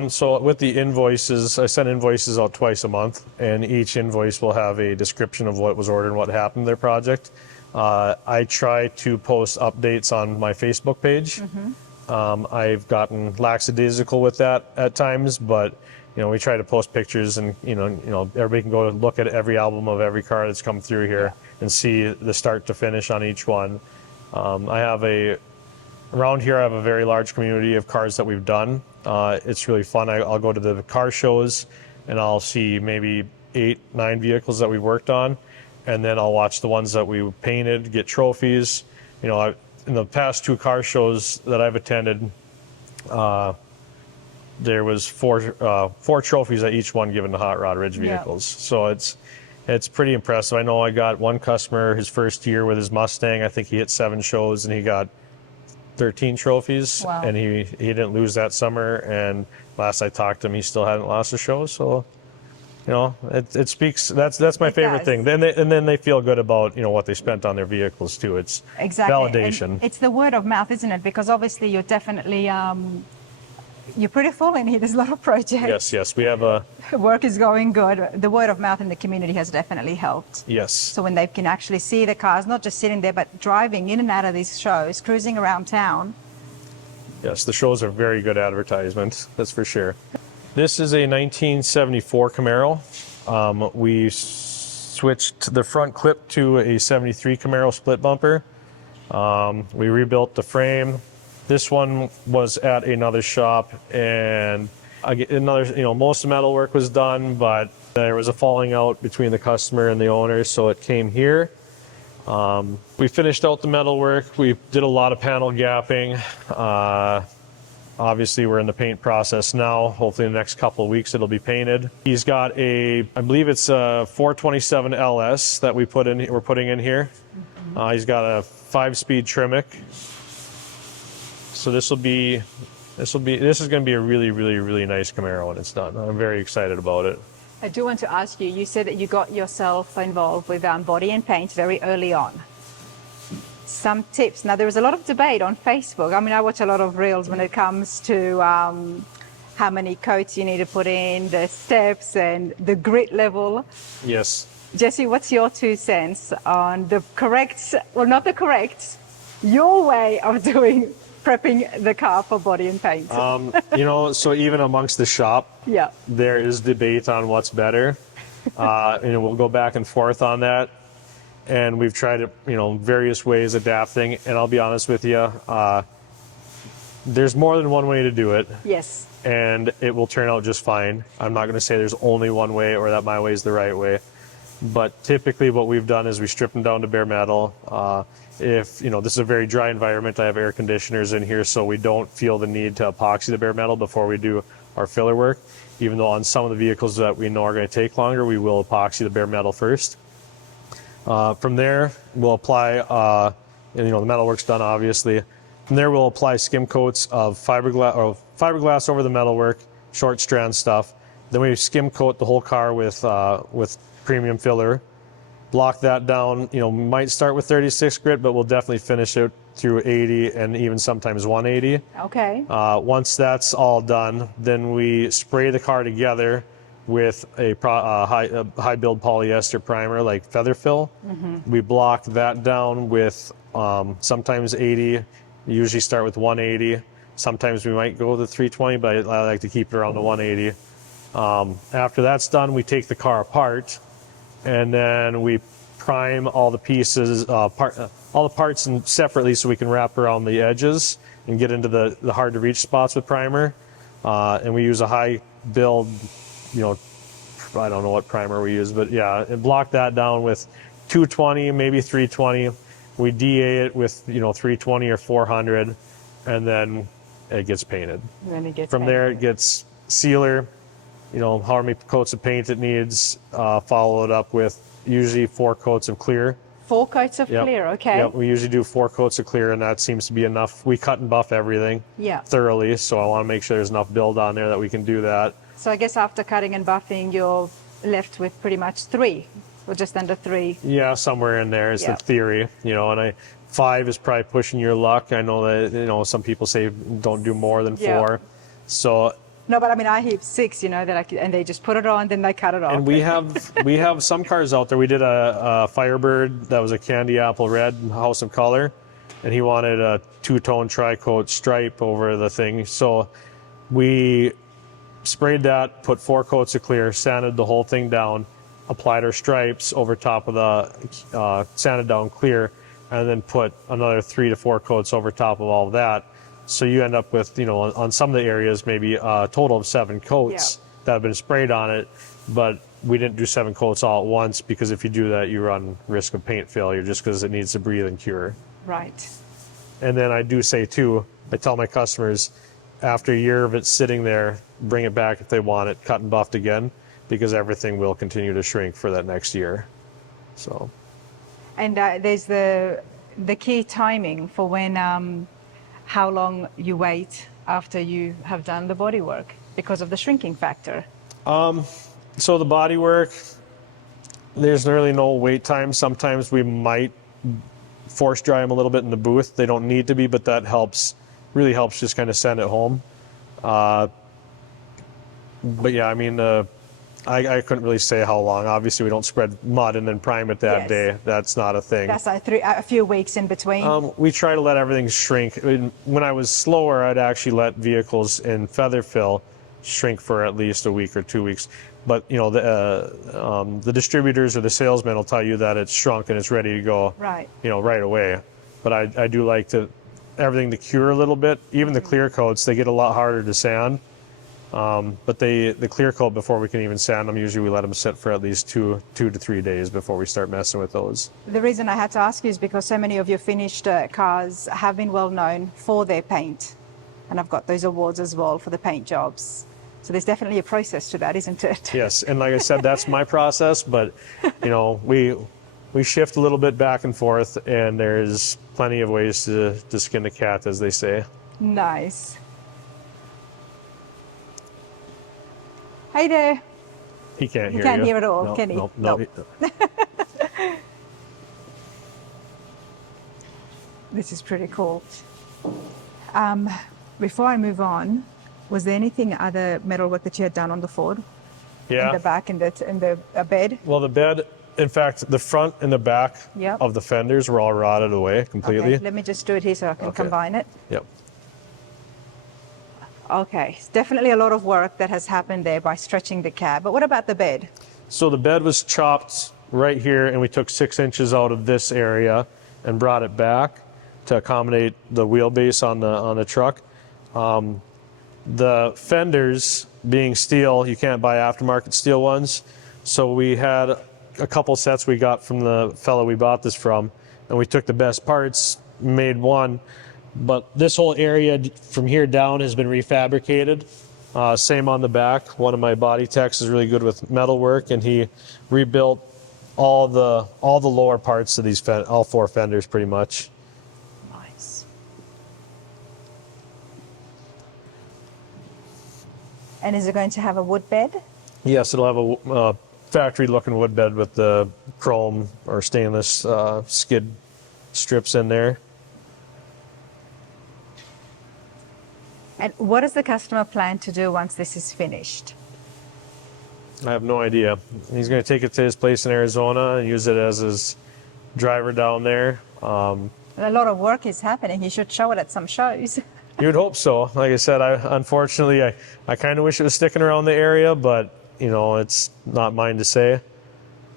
So with the invoices, I send invoices out twice a month, and each invoice will have a description of what was ordered and what happened to their project. I try to post updates on my Facebook page. I've gotten lackadaisical with that at times, but we try to post pictures, and everybody can go look at every album of every car that's come through here and see the start to finish on each one. Around here I have a very large community of cars that we've done. It's really fun. I'll go to the car shows and I'll see maybe 8-9 vehicles that we worked on, and then I'll watch the ones that we painted, get trophies. In the past 2 car shows that I've attended, there was four trophies at each one given to Hot Rod Ridge vehicles. So it's It's pretty impressive. I know I got one customer his first year with his Mustang. I think he hit 7 shows and he got 13 trophies. Wow. And he didn't lose that summer. And last I talked to him, he still hadn't lost a show. So, you know, it speaks. That's my favorite thing. Then they feel good about, you know, what they spent on their vehicles too. It's exactly validation. And it's the word of mouth, isn't it? Because obviously you're definitely you're pretty full in here. There's a lot of projects. Yes. We have a Work is going good. The word of mouth in the community has definitely helped. yes. So when they can actually see the cars, not just sitting there, but driving in and out of these shows, cruising around town. Yes, the shows are very good advertisements. That's for sure. This is a 1974 Camaro. We switched the front clip to a 73 Camaro split bumper. We rebuilt the frame. This one was at another shop, and most of the metal work was done, but there was a falling out between the customer and the owner, so it came here. We finished out the metal work. We did a lot of panel gapping. Obviously, we're in the paint process now. Hopefully, in the next couple of weeks, it'll be painted. He's got I believe it's a 427 LS that we're putting in here. He's got a 5-speed Trimic. So this is going to be a really, really, really nice Camaro when it's done. I'm very excited about it. I do want to ask you, you said that you got yourself involved with body and paint very early on. Some tips. Now, there was a lot of debate on Facebook. I mean, I watch a lot of reels when it comes to how many coats you need to put in, the steps and the grit level. Yes. Jesse, what's your 2 cents on your way of prepping the car for body and paint? So even amongst the shop, yeah, there is debate on what's better. And we'll go back and forth on that. And we've tried it, various ways adapting. And I'll be honest with you, there's more than one way to do it. Yes. And it will turn out just fine. I'm not going to say there's only one way or that my way is the right way. But typically what we've done is we strip them down to bare metal. If, this is a very dry environment, I have air conditioners in here, so we don't feel the need to epoxy the bare metal before we do our filler work. Even though on some of the vehicles that we know are going to take longer, we will epoxy the bare metal first. From there, we'll apply, the metal work's done, obviously. From there, we'll apply skim coats of fiberglass over the metalwork, short strand stuff. Then we skim coat the whole car with premium filler. Block that down. Might start with 36 grit, but we'll definitely finish it through 80 and even sometimes 180. Okay. Once that's all done, then we spray the car together with a high build polyester primer like feather fill. Mm-hmm. We block that down with sometimes 80. Usually start with 180. Sometimes we might go to 320, but I like to keep it around the 180. After that's done, we take the car apart, and then we prime all the pieces, all the parts separately, so we can wrap around the edges and get into the hard to reach spots with primer. And we use a high build, I don't know what primer we use, but yeah, and block that down with 220, maybe 320. We DA it with 320 or 400, and then it gets painted. From there, it gets sealer. However many coats of paint it needs. Follow it up with usually 4 coats of clear. 4 coats of clear, okay. Yep, we usually do 4 coats of clear, and that seems to be enough. We cut and buff everything thoroughly, so I want to make sure there's enough build on there that we can do that. So I guess after cutting and buffing, you're left with pretty much 3, or just under 3. Yeah, somewhere in there is the theory, and 5 is probably pushing your luck. I know that, some people say don't do more than 4. So. No, but I mean, I heap 6, and they just put it on, then they cut it off. And we have some cars out there. We did a Firebird that was a candy apple red, House of Color, and he wanted a 2-tone tri-coat stripe over the thing. So we sprayed that, put 4 coats of clear, sanded the whole thing down, applied our stripes over top of the sanded down clear, and then put another 3 to 4 coats over top of all of that. So you end up with, on some of the areas, maybe a total of 7 coats that have been sprayed on it, but we didn't do 7 coats all at once, because if you do that, you run risk of paint failure just because it needs to breathe and cure. Right. And then I do say, too, I tell my customers, after a year of it sitting there, bring it back if they want it, cut and buffed again. because everything will continue to shrink for that next year. So. And there's the key timing for when, how long you wait after you have done the body work because of the shrinking factor. So the body work, there's really no wait time. Sometimes we might force dry them a little bit in the booth. They don't need to be, but that really helps just kind of send it home. But yeah, I mean, I couldn't really say how long. Obviously, we don't spread mud and then prime it that Yes. day. That's not a thing. That's like a few weeks in between. We try to let everything shrink. When I was slower, I'd actually let vehicles in feather fill shrink for at least a week or 2 weeks. But you know, the distributors or the salesmen will tell you that it's shrunk and it's ready to go. Right. You know, right away. But I do like everything to cure a little bit. Even the clear coats, they get a lot harder to sand. But the clear coat, before we can even sand them, usually we let them sit for at least two to 3 days before we start messing with those. The reason I had to ask you is because so many of your finished cars have been well known for their paint. And I've got those awards as well for the paint jobs. So there's definitely a process to that, isn't it? Yes, and like I said, that's my process, but you know, we shift a little bit back and forth, and there's plenty of ways to skin a cat, as they say. Nice. Hey there. He can't hear you. He can't hear at all, no, can he? No, no. This is pretty cool. Before I move on, was there anything other metalwork that you had done on the Ford? Yeah. In the back, in the bed? Well, the bed, in fact, the front and the back Yep. of the fenders were all rotted away completely. Okay, let me just do it here so I can Okay. combine it. Yep. Okay, it's definitely a lot of work that has happened there by stretching the cab. But what about the bed? So the bed was chopped right here, and we took 6 inches out of this area and brought it back to accommodate the wheelbase on the truck. The fenders being steel, you can't buy aftermarket steel ones. So we had a couple sets we got from the fellow we bought this from, and we took the best parts, made one. But this whole area from here down has been refabricated. Same on the back. One of my body techs is really good with metal work, and he rebuilt all the lower parts of these all 4 fenders pretty much. Nice. And is it going to have a wood bed? Yes, it'll have a factory-looking wood bed with the chrome or stainless skid strips in there. And what does the customer plan to do once this is finished? I have no idea. He's going to take it to his place in Arizona and use it as his driver down there. A lot of work is happening. He should show it at some shows. You would hope so. Like I said, unfortunately, I kind of wish it was sticking around the area, but you know, it's not mine to say.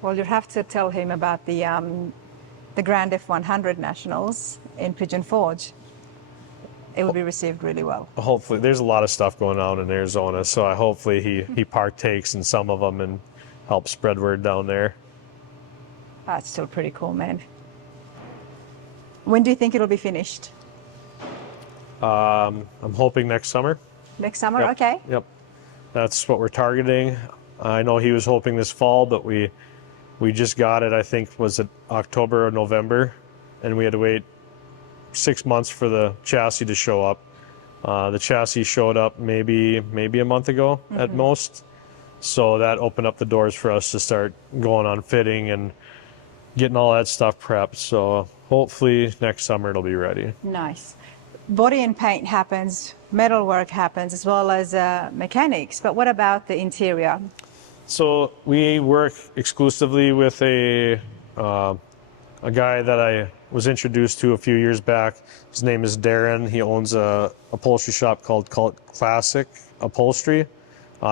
Well, you'll have to tell him about the Grand F100 Nationals in Pigeon Forge. It will be received really well. Hopefully, there's a lot of stuff going on in Arizona, so hopefully he partakes in some of them and helps spread word down there. That's still pretty cool, man. When do you think it'll be finished? I'm hoping next summer. Next summer? Yep. Okay. Yep. That's what we're targeting. I know he was hoping this fall, but we just got it, I think, was it October or November, and we had to wait 6 months for the chassis to show up. The chassis showed up maybe a month ago at most. So that opened up the doors for us to start going on fitting and getting all that stuff prepped. So hopefully next summer it'll be ready. Nice. Body and paint happens, metal work happens, as well as mechanics. But what about the interior? So we work exclusively with a guy that I was introduced to a few years back. His name is Darren. He owns a upholstery shop called Classic Upholstery.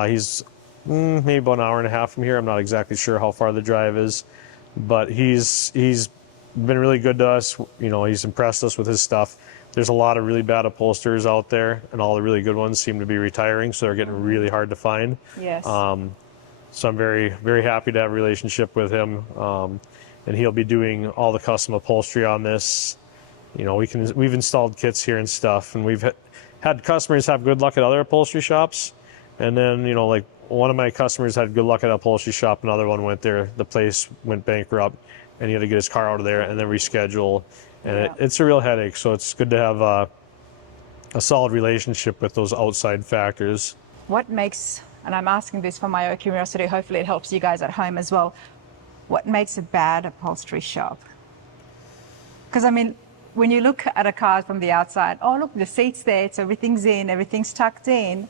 He's maybe about an hour and a half from here. I'm not exactly sure how far the drive is, but he's been really good to us. You know, he's impressed us with his stuff. There's a lot of really bad upholsterers out there, and all the really good ones seem to be retiring, so they're getting really hard to find. Yes. So I'm very, very happy to have a relationship with him. And he'll be doing all the custom upholstery on this. You know, we've installed kits here and stuff, and we've had customers have good luck at other upholstery shops, And then, you know, like one of my customers had good luck at an upholstery shop, another one went there, the place went bankrupt, and he had to get his car out of there and then reschedule. And it's a real headache. So it's good to have a solid relationship with those outside factors. What makes, and I'm asking this for my own curiosity, hopefully it helps you guys at home as well, what makes a bad upholstery shop? Because I mean, when you look at a car from the outside, oh look, the seat's there, it's everything's in, everything's tucked in.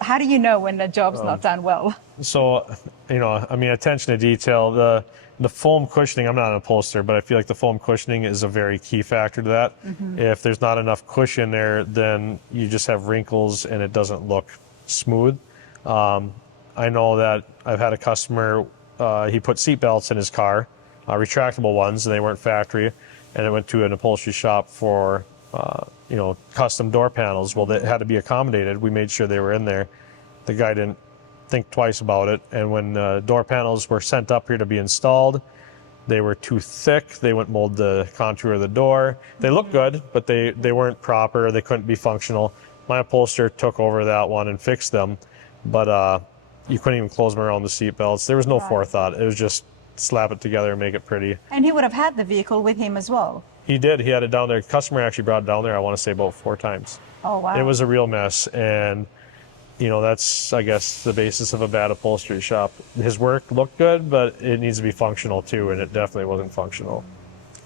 How do you know when the job's not done well? So, you know, I mean, attention to detail, the foam cushioning, I'm not an upholsterer, but I feel like the foam cushioning is a very key factor to that. If there's not enough cushion there, then you just have wrinkles and it doesn't look smooth. I know that I've had a customer, he put seat belts in his car, retractable ones, and they weren't factory, and it went to an upholstery shop for you know, custom door panels. Well, they had to be accommodated. We made sure they were in there. The guy didn't think twice about it. And when door panels were sent up here to be installed, they were too thick. They wouldn't mold the contour of the door. They looked good, but they weren't proper. They couldn't be functional. My upholsterer took over that one and fixed them, but you couldn't even close them around the seat belts. There was no forethought. It was just slap it together and make it pretty. And he would have had the vehicle with him as well. He did. He had it down there. The customer actually brought it down there, I want to say, about 4 times. Oh, wow. It was a real mess. And, you know, that's, I guess, the basis of a bad upholstery shop. His work looked good, but it needs to be functional, too, and it definitely wasn't functional.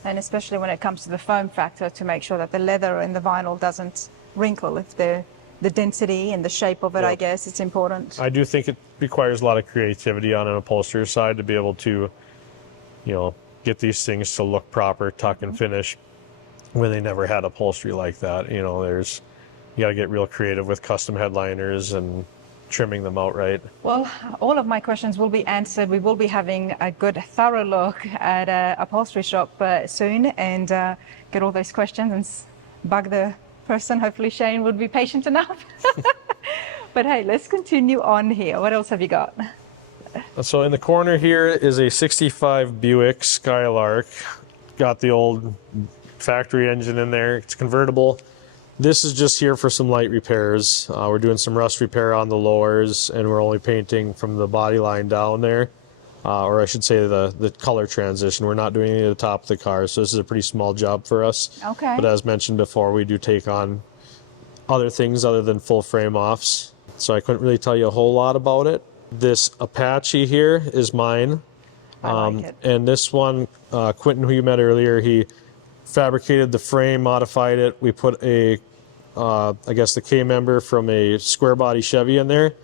And especially when it comes to the foam factor, to make sure that the leather and the vinyl doesn't wrinkle. If the density and the shape of it, I guess, it's important. I do think it requires a lot of creativity on an upholsterer's side to be able to, you know, get these things to look proper, tuck and finish, when they never had upholstery like that. You know, you got to get real creative with custom headliners and trimming them out right. Well, all of my questions will be answered. We will be having a good, thorough look at a upholstery shop soon, and get all those questions and bug the person. Hopefully Shane would be patient enough. But hey, let's continue on here. What else have you got? So in the corner here is a 65 Buick Skylark. Got the old factory engine in there. It's convertible. This is just here for some light repairs. We're doing some rust repair on the lowers, and we're only painting from the body line down there. Or I should say the color transition. We're not doing any of the top of the car, so this is a pretty small job for us. Okay. But as mentioned before, we do take on other things other than full frame offs. So I couldn't really tell you a whole lot about it. This Apache here is mine. I like it. And this one, Quentin, who you met earlier, he fabricated the frame, modified it. We put I guess the K-member from a square body Chevy in there.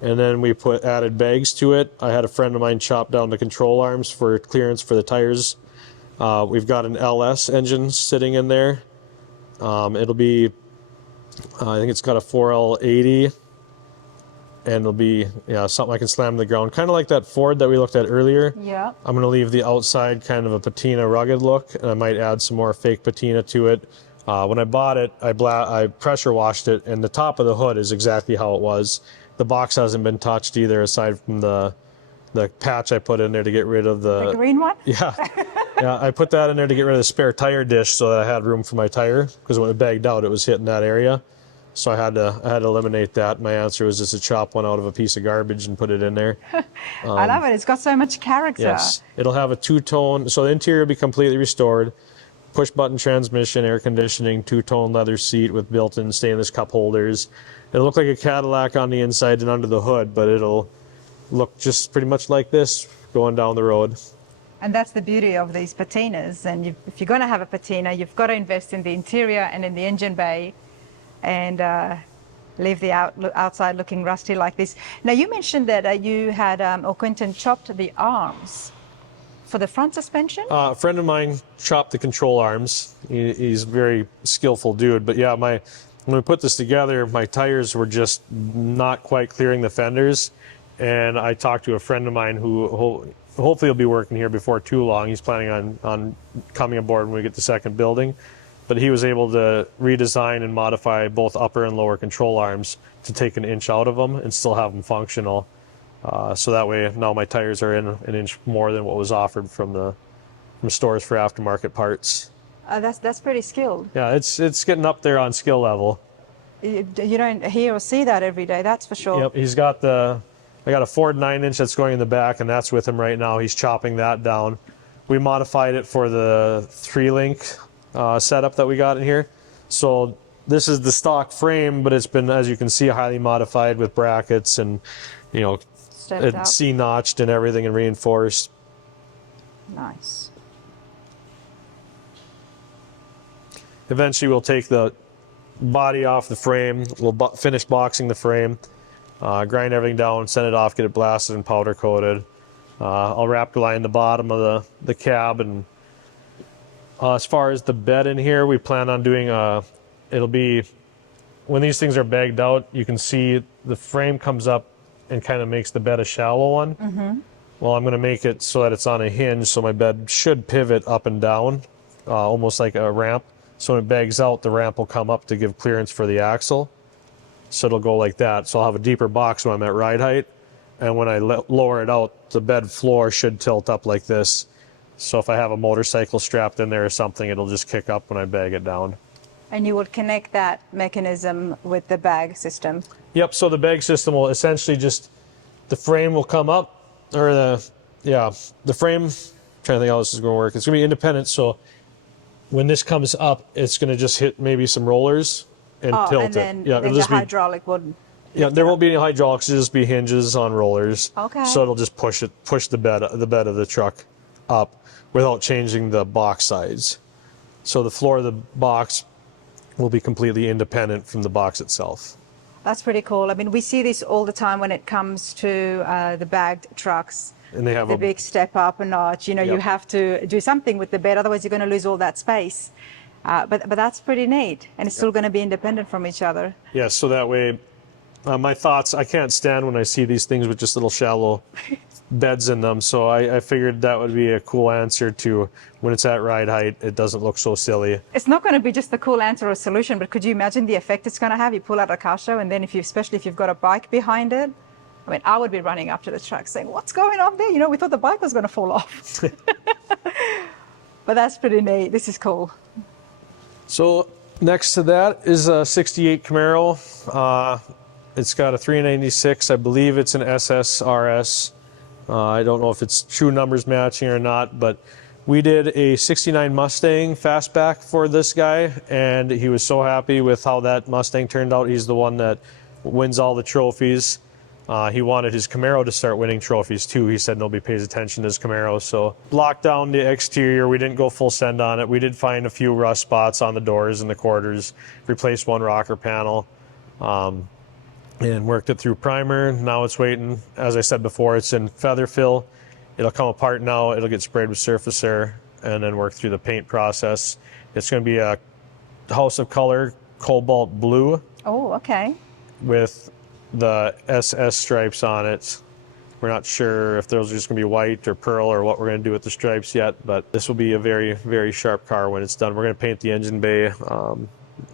And then we added bags to it. I had a friend of mine chop down the control arms for clearance for the tires. We've got an LS engine sitting in there. It'll be, I think it's got a 4L80. And it'll be something I can slam to the ground, kind of like that Ford that we looked at earlier. Yeah. I'm going to leave the outside kind of a patina rugged look, and I might add some more fake patina to it. When I bought it, I pressure washed it, and the top of the hood is exactly how it was. The box hasn't been touched either, aside from the patch I put in there to get rid of The green one? Yeah. Yeah, I put that in there to get rid of the spare tire dish so that I had room for my tire, because when it bagged out, it was hitting that area. So I had to eliminate that. My answer was just to chop one out of a piece of garbage and put it in there. I love it. It's got so much character. Yes. It'll have a 2-tone, so the interior will be completely restored. Push button transmission, air conditioning, 2-tone leather seat with built-in stainless cup holders. It'll look like a Cadillac on the inside and under the hood, but it'll look just pretty much like this going down the road. And that's the beauty of these patinas. And if you're going to have a patina, you've got to invest in the interior and in the engine bay, and leave the outside looking rusty like this. Now, you mentioned that you had, or Quentin chopped the arms for the front suspension? A friend of mine chopped the control arms. He's a very skillful dude. But yeah, when we put this together, my tires were just not quite clearing the fenders. And I talked to a friend of mine who hopefully will be working here before too long. He's planning on coming aboard when we get the second building. But he was able to redesign and modify both upper and lower control arms to take an inch out of them and still have them functional. So that way now my tires are in an inch more than what was offered from stores for aftermarket parts. That's pretty skilled. Yeah, it's getting up there on skill level. You don't hear or see that every day, that's for sure. Yep, I got a Ford 9-inch that's going in the back, and that's with him right now. He's chopping that down. We modified it for the 3-link setup that we got in here. So this is the stock frame, but it's been, as you can see, highly modified with brackets and, you know, it's C-notched and everything and reinforced. Nice. Eventually we'll take the body off the frame, we'll finish boxing the frame, grind everything down, send it off, get it blasted and powder coated. I'll wrap line the bottom of the cab, and as far as the bed in here, we plan on doing it'll be, when these things are bagged out, you can see the frame comes up and kind of makes the bed a shallow one. Mm-hmm. Well, I'm going to make it so that it's on a hinge, so my bed should pivot up and down, almost like a ramp. So when it bags out, the ramp will come up to give clearance for the axle. So it'll go like that. So I'll have a deeper box when I'm at ride height. And when I lower it out, the bed floor should tilt up like this. So if I have a motorcycle strapped in there or something, it'll just kick up when I bag it down. And you would connect that mechanism with the bag system? Yep, so the bag system will essentially just, the frame will come up, or the frame, I'm trying to think how this is going to work. It's going to be independent, so when this comes up, it's going to just hit maybe some rollers and tilt and then, it. Yeah, then the hydraulic would... Yeah, there won't be any hydraulics, it'll just be hinges on rollers. Okay. So it'll just push the bed of the truck up without changing the box size. So the floor of the box will be completely independent from the box itself. That's pretty cool. I mean, we see this all the time when it comes to the bagged trucks. And they have the big step up a notch. You know, you have to do something with the bed, otherwise you're going to lose all that space. But that's pretty neat, and it's still going to be independent from each other. Yes, so that way, my thoughts, I can't stand when I see these things with just little shallow beds in them, so I figured that would be a cool answer to when it's at ride height, it doesn't look so silly. It's not going to be just a cool answer or solution, but could you imagine the effect it's going to have? You pull out a car show, and then especially if you've got a bike behind it, I mean, I would be running up to the truck saying, what's going on there? You know, we thought the bike was going to fall off. But that's pretty neat. This is cool. So next to that is a 68 Camaro. It's got a 396. I believe it's an SSRS. I don't know if it's true numbers matching or not, but we did a 69 Mustang fastback for this guy, and he was so happy with how that Mustang turned out. He's the one that wins all the trophies. He wanted his Camaro to start winning trophies too. He said nobody pays attention to his Camaro. So blocked down the exterior. We didn't go full send on it. We did find a few rust spots on the doors and the quarters, replaced one rocker panel, and worked it through primer. Now it's waiting. As I said before, it's in feather fill. It'll come apart now. It'll get sprayed with surfacer and then work through the paint process. It's going to be a house of color, cobalt blue. Oh, okay. With the SS stripes on it. We're not sure if those are just going to be white or pearl or what we're going to do with the stripes yet, but this will be a very, very sharp car when it's done. We're going to paint the engine bay.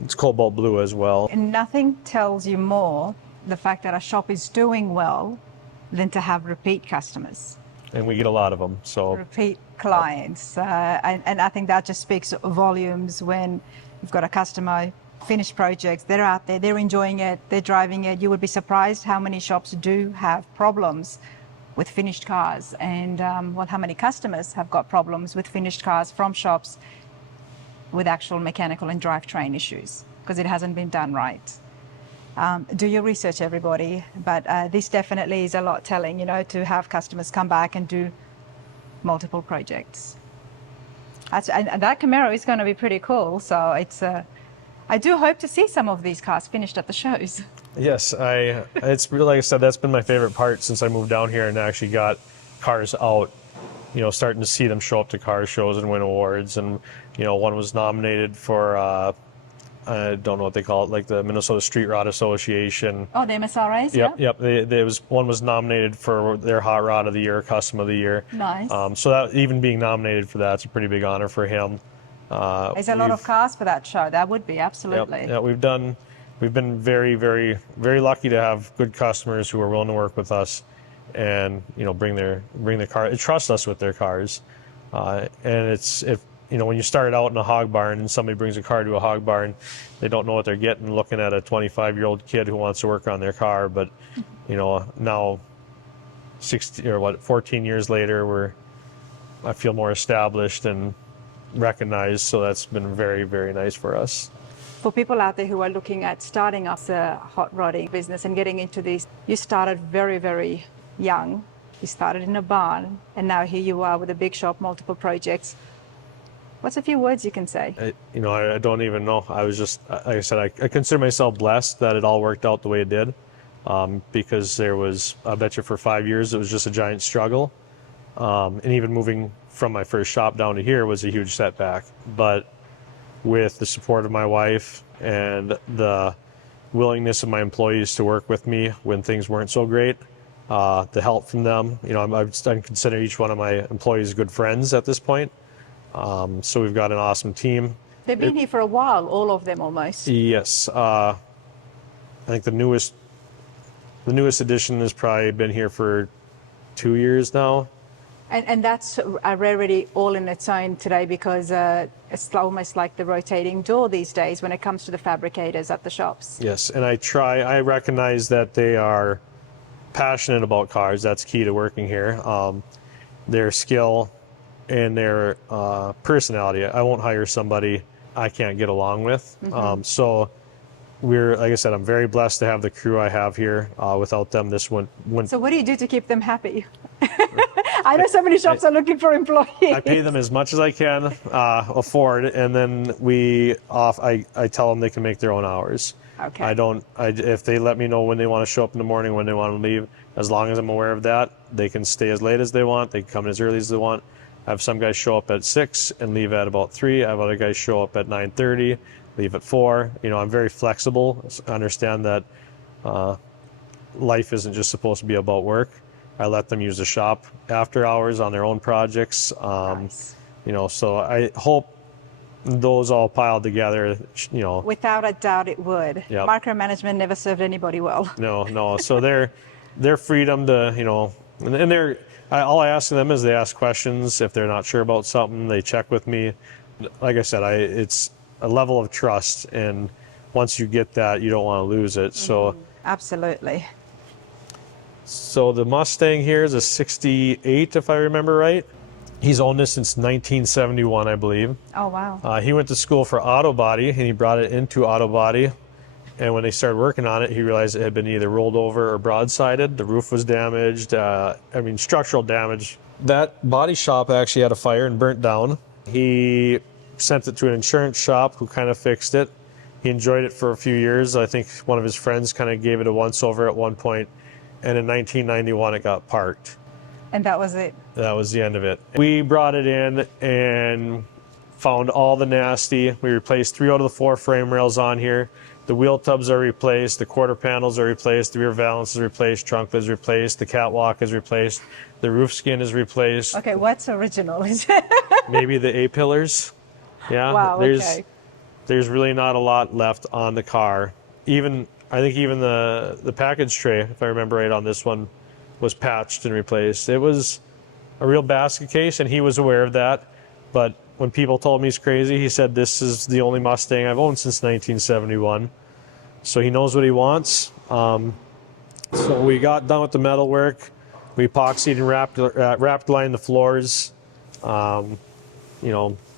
It's cobalt blue as well. And nothing tells you more the fact that a shop is doing well than to have repeat customers. And we get a lot of them. So repeat clients. And I think that just speaks volumes when you've got a customer, finished projects, they're out there, they're enjoying it, they're driving it. You would be surprised how many shops do have problems with finished cars, and how many customers have got problems with finished cars from shops with actual mechanical and drivetrain issues because it hasn't been done right. Do your research, everybody, but this definitely is a lot telling, you know, to have customers come back and do multiple projects. And that Camaro is going to be pretty cool, so it's I do hope to see some of these cars finished at the shows. Yes, it's really, like I said, that's been my favorite part since I moved down here and actually got cars out, you know, starting to see them show up to car shows and win awards. And, you know, one was nominated for, I don't know what they call it, like the Minnesota Street Rod Association. Oh, the MSRAs? Yep. One was nominated for their Hot Rod of the Year, Custom of the Year. Nice. So that even being nominated for that's a pretty big honor for him. There's a lot of cars for that show. That would be, absolutely. Yeah, we've been very, very, very lucky to have good customers who are willing to work with us, and, you know, bring their car, trust us with their cars, and when you start out in a hog barn and somebody brings a car to a hog barn, they don't know what they're getting looking at a 25-year-old kid who wants to work on their car. But, now 14 years later, I feel more established and recognized. So that's been very, very nice for us. For people out there who are looking at starting up a hot rodding business and getting into this, you started very, very young. You started in a barn, and now here you are with a big shop, multiple projects. What's a few words you can say? I don't even know. I was just, like I said, I consider myself blessed that it all worked out the way it did, because there was, I bet you for 5 years, it was just a giant struggle. And even moving from my first shop down to here was a huge setback. But with the support of my wife and the willingness of my employees to work with me when things weren't so great, the help from them, I consider each one of my employees good friends at this point. So we've got an awesome team. They've been here for a while, all of them almost. Yes. I think the newest addition has probably been here for 2 years now. And that's a rarity all in its own today, because it's almost like the rotating door these days when it comes to the fabricators at the shops. Yes, and I recognize that they are passionate about cars. That's key to working here. Their skill and their personality. I won't hire somebody I can't get along with. So like I said, I'm very blessed to have the crew I have here. Without them, this wouldn't. So what do you do to keep them happy? I know so many shops are looking for employees. I pay them as much as I can afford, and then I tell them they can make their own hours. Okay. If they let me know when they want to show up in the morning, when they want to leave, as long as I'm aware of that, they can stay as late as they want. They can come as early as they want. I have some guys show up at 6 and leave at about 3. I have other guys show up at 9:30, leave at 4. I'm very flexible. I understand that life isn't just supposed to be about work. I let them use the shop after hours on their own projects. Nice. So I hope those all piled together, Without a doubt it would. Yep. Micromanagement never served anybody well. No. So their freedom to, and all I ask of them is they ask questions. If they're not sure about something, they check with me. Like I said, it's a level of trust, and once you get that, you don't want to lose it. So absolutely. So the Mustang here is a 68, if I remember right. He's owned this since 1971, I believe. Oh, wow. He went to school for auto body, and he brought it into auto body. And when they started working on it, he realized it had been either rolled over or broadsided. The roof was damaged. Structural damage. That body shop actually had a fire and burnt down. He sent it to an insurance shop who kind of fixed it. He enjoyed it for a few years. I think one of his friends kind of gave it a once-over at one point. And in 1991, it got parked. And that was it? That was the end of it. We brought it in and found all the nasty. We replaced 3 out of the 4 frame rails on here. The wheel tubs are replaced. The quarter panels are replaced. The rear valance is replaced. Trunk lid is replaced. The catwalk is replaced. The roof skin is replaced. Okay, what's original? Maybe the A-pillars. Yeah. Wow, okay. There's really not a lot left on the car. I think even the package tray, if I remember right on this one, was patched and replaced. It was a real basket case, and he was aware of that. But when people told me he's crazy, he said, this is the only Mustang I've owned since 1971. So he knows what he wants. So we got done with the metal work. We epoxied and wrapped lined the floors.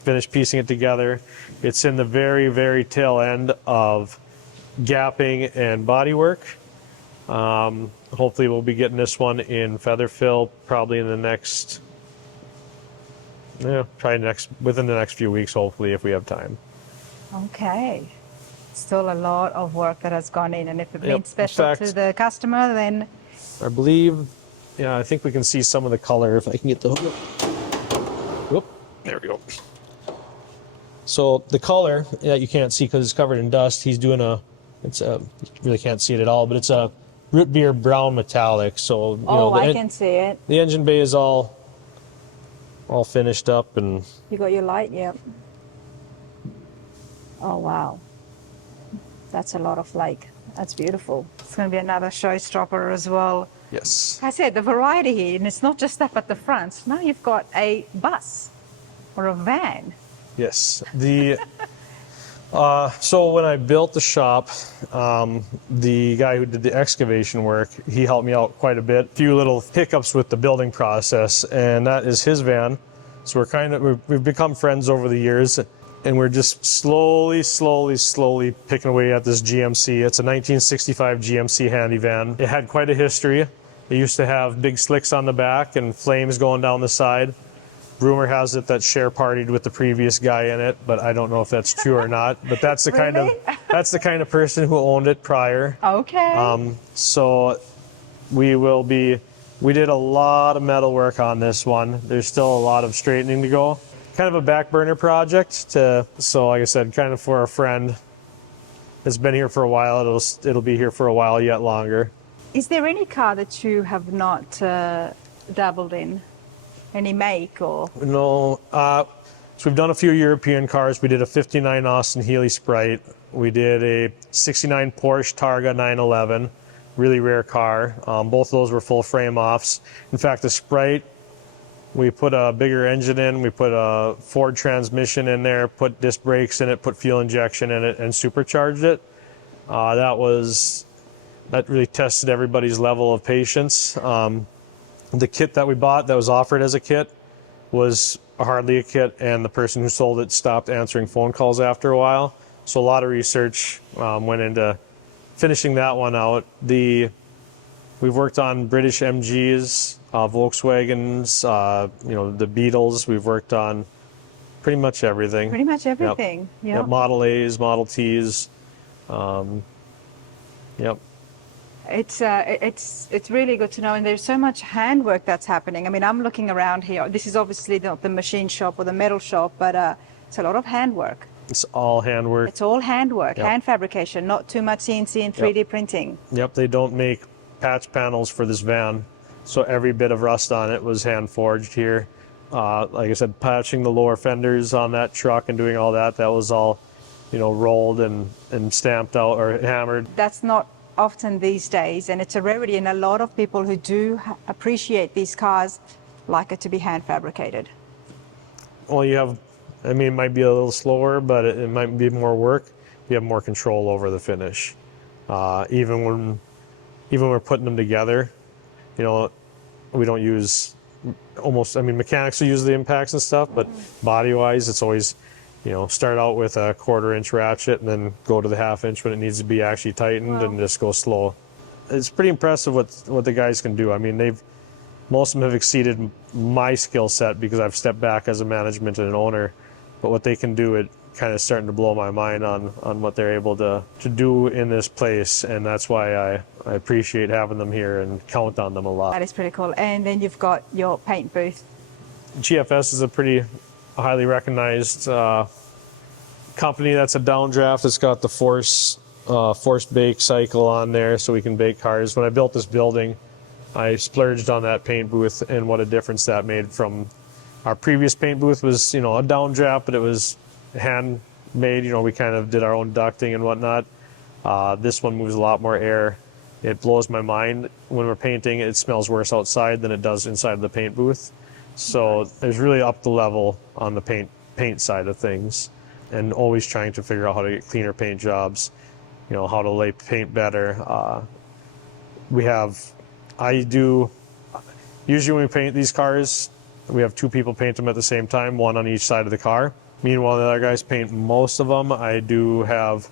Finished piecing it together. It's in the very, very tail end of gapping and body work. Hopefully we'll be getting this one in feather fill probably in the next, within the next few weeks, hopefully, if we have time. Okay. Still a lot of work that has gone in, and if it means special to the customer, then... I believe, I think we can see some of the color if I can get the hook. Whoop, there we go. So the color that you can't see because it's covered in dust, he's doing you really can't see it at all, but it's a root beer brown metallic. So I can see it. The engine bay is all finished up, and you got your light, yep. Oh wow, that's a lot of flake. That's beautiful. It's going to be another showstopper as well. Yes. I said the variety here, and it's not just up at the front. Now you've got a bus or a van. Yes. So when I built the shop, the guy who did the excavation work, he helped me out quite a bit. A few little hiccups with the building process, and that is his van. So we've become friends over the years, and we're just slowly picking away at this GMC. It's a 1965 GMC handy van. It had quite a history. It used to have big slicks on the back and flames going down the side. Rumor has it that Cher partied with the previous guy in it, but I don't know if that's true or not. But that's the Really? that's the kind of person who owned it prior. Okay. So we did a lot of metal work on this one. There's still a lot of straightening to go. Kind of a back burner project so like I said, kind of for a friend. It's been here for a while. It'll be here for a while yet longer. Is there any car that you have not dabbled in? Any make or? No. So we've done a few European cars. We did a 59 Austin Healey Sprite. We did a 69 Porsche Targa 911. Really rare car. Both of those were full frame offs. In fact, the Sprite, we put a bigger engine in. We put a Ford transmission in there, put disc brakes in it, put fuel injection in it, and supercharged it. That really tested everybody's level of patience. The kit that we bought that was offered as a kit was hardly a kit, and the person who sold it stopped answering phone calls after a while. So a lot of research went into finishing that one out. We've worked on British MGs, Volkswagens, the Beetles. We've worked on pretty much everything. Pretty much everything. Yep. Yep. Model A's, Model T's. Yep. It's really good to know, and there's so much handwork that's happening. I mean, I'm looking around here. This is obviously not the machine shop or the metal shop, but it's a lot of handwork. It's all handwork. It's all handwork, Yep. hand fabrication, not too much CNC and 3D printing. Yep, they don't make patch panels for this van, so every bit of rust on it was hand forged here. Like I said, patching the lower fenders on that truck and doing all that was all, rolled and stamped out or hammered. That's not often these days, and it's a rarity, and a lot of people who do appreciate these cars like it to be hand fabricated. Well, it might be a little slower, but it might be more work. You have more control over the finish. Even when we're putting them together, we don't use mechanics will use the impacts and stuff, but body-wise, it's always, start out with a 1/4 inch ratchet and then go to the 1/2 inch when it needs to be actually tightened. Wow. And just go slow. It's pretty impressive what the guys can do. I mean, most of them have exceeded my skill set because I've stepped back as a management and an owner. But what they can do, it kind of starting to blow my mind on what they're able to do in this place, and that's why I appreciate having them here and count on them a lot. That is pretty cool. And then you've got your paint booth. GFS is a pretty highly recognized company that's a downdraft. It's got the forced bake cycle on there, so we can bake cars. When I built this building, I splurged on that paint booth, and what a difference that made from our previous paint booth was, a downdraft, but it was handmade. We kind of did our own ducting and whatnot. This one moves a lot more air. It blows my mind. When we're painting, it smells worse outside than it does inside of the paint booth. So there's really up the level on the paint side of things, and always trying to figure out how to get cleaner paint jobs, how to lay paint better. Usually when we paint these cars, we have 2 people paint them at the same time, 1 on each side of the car. Meanwhile, the other guys paint most of them. I do have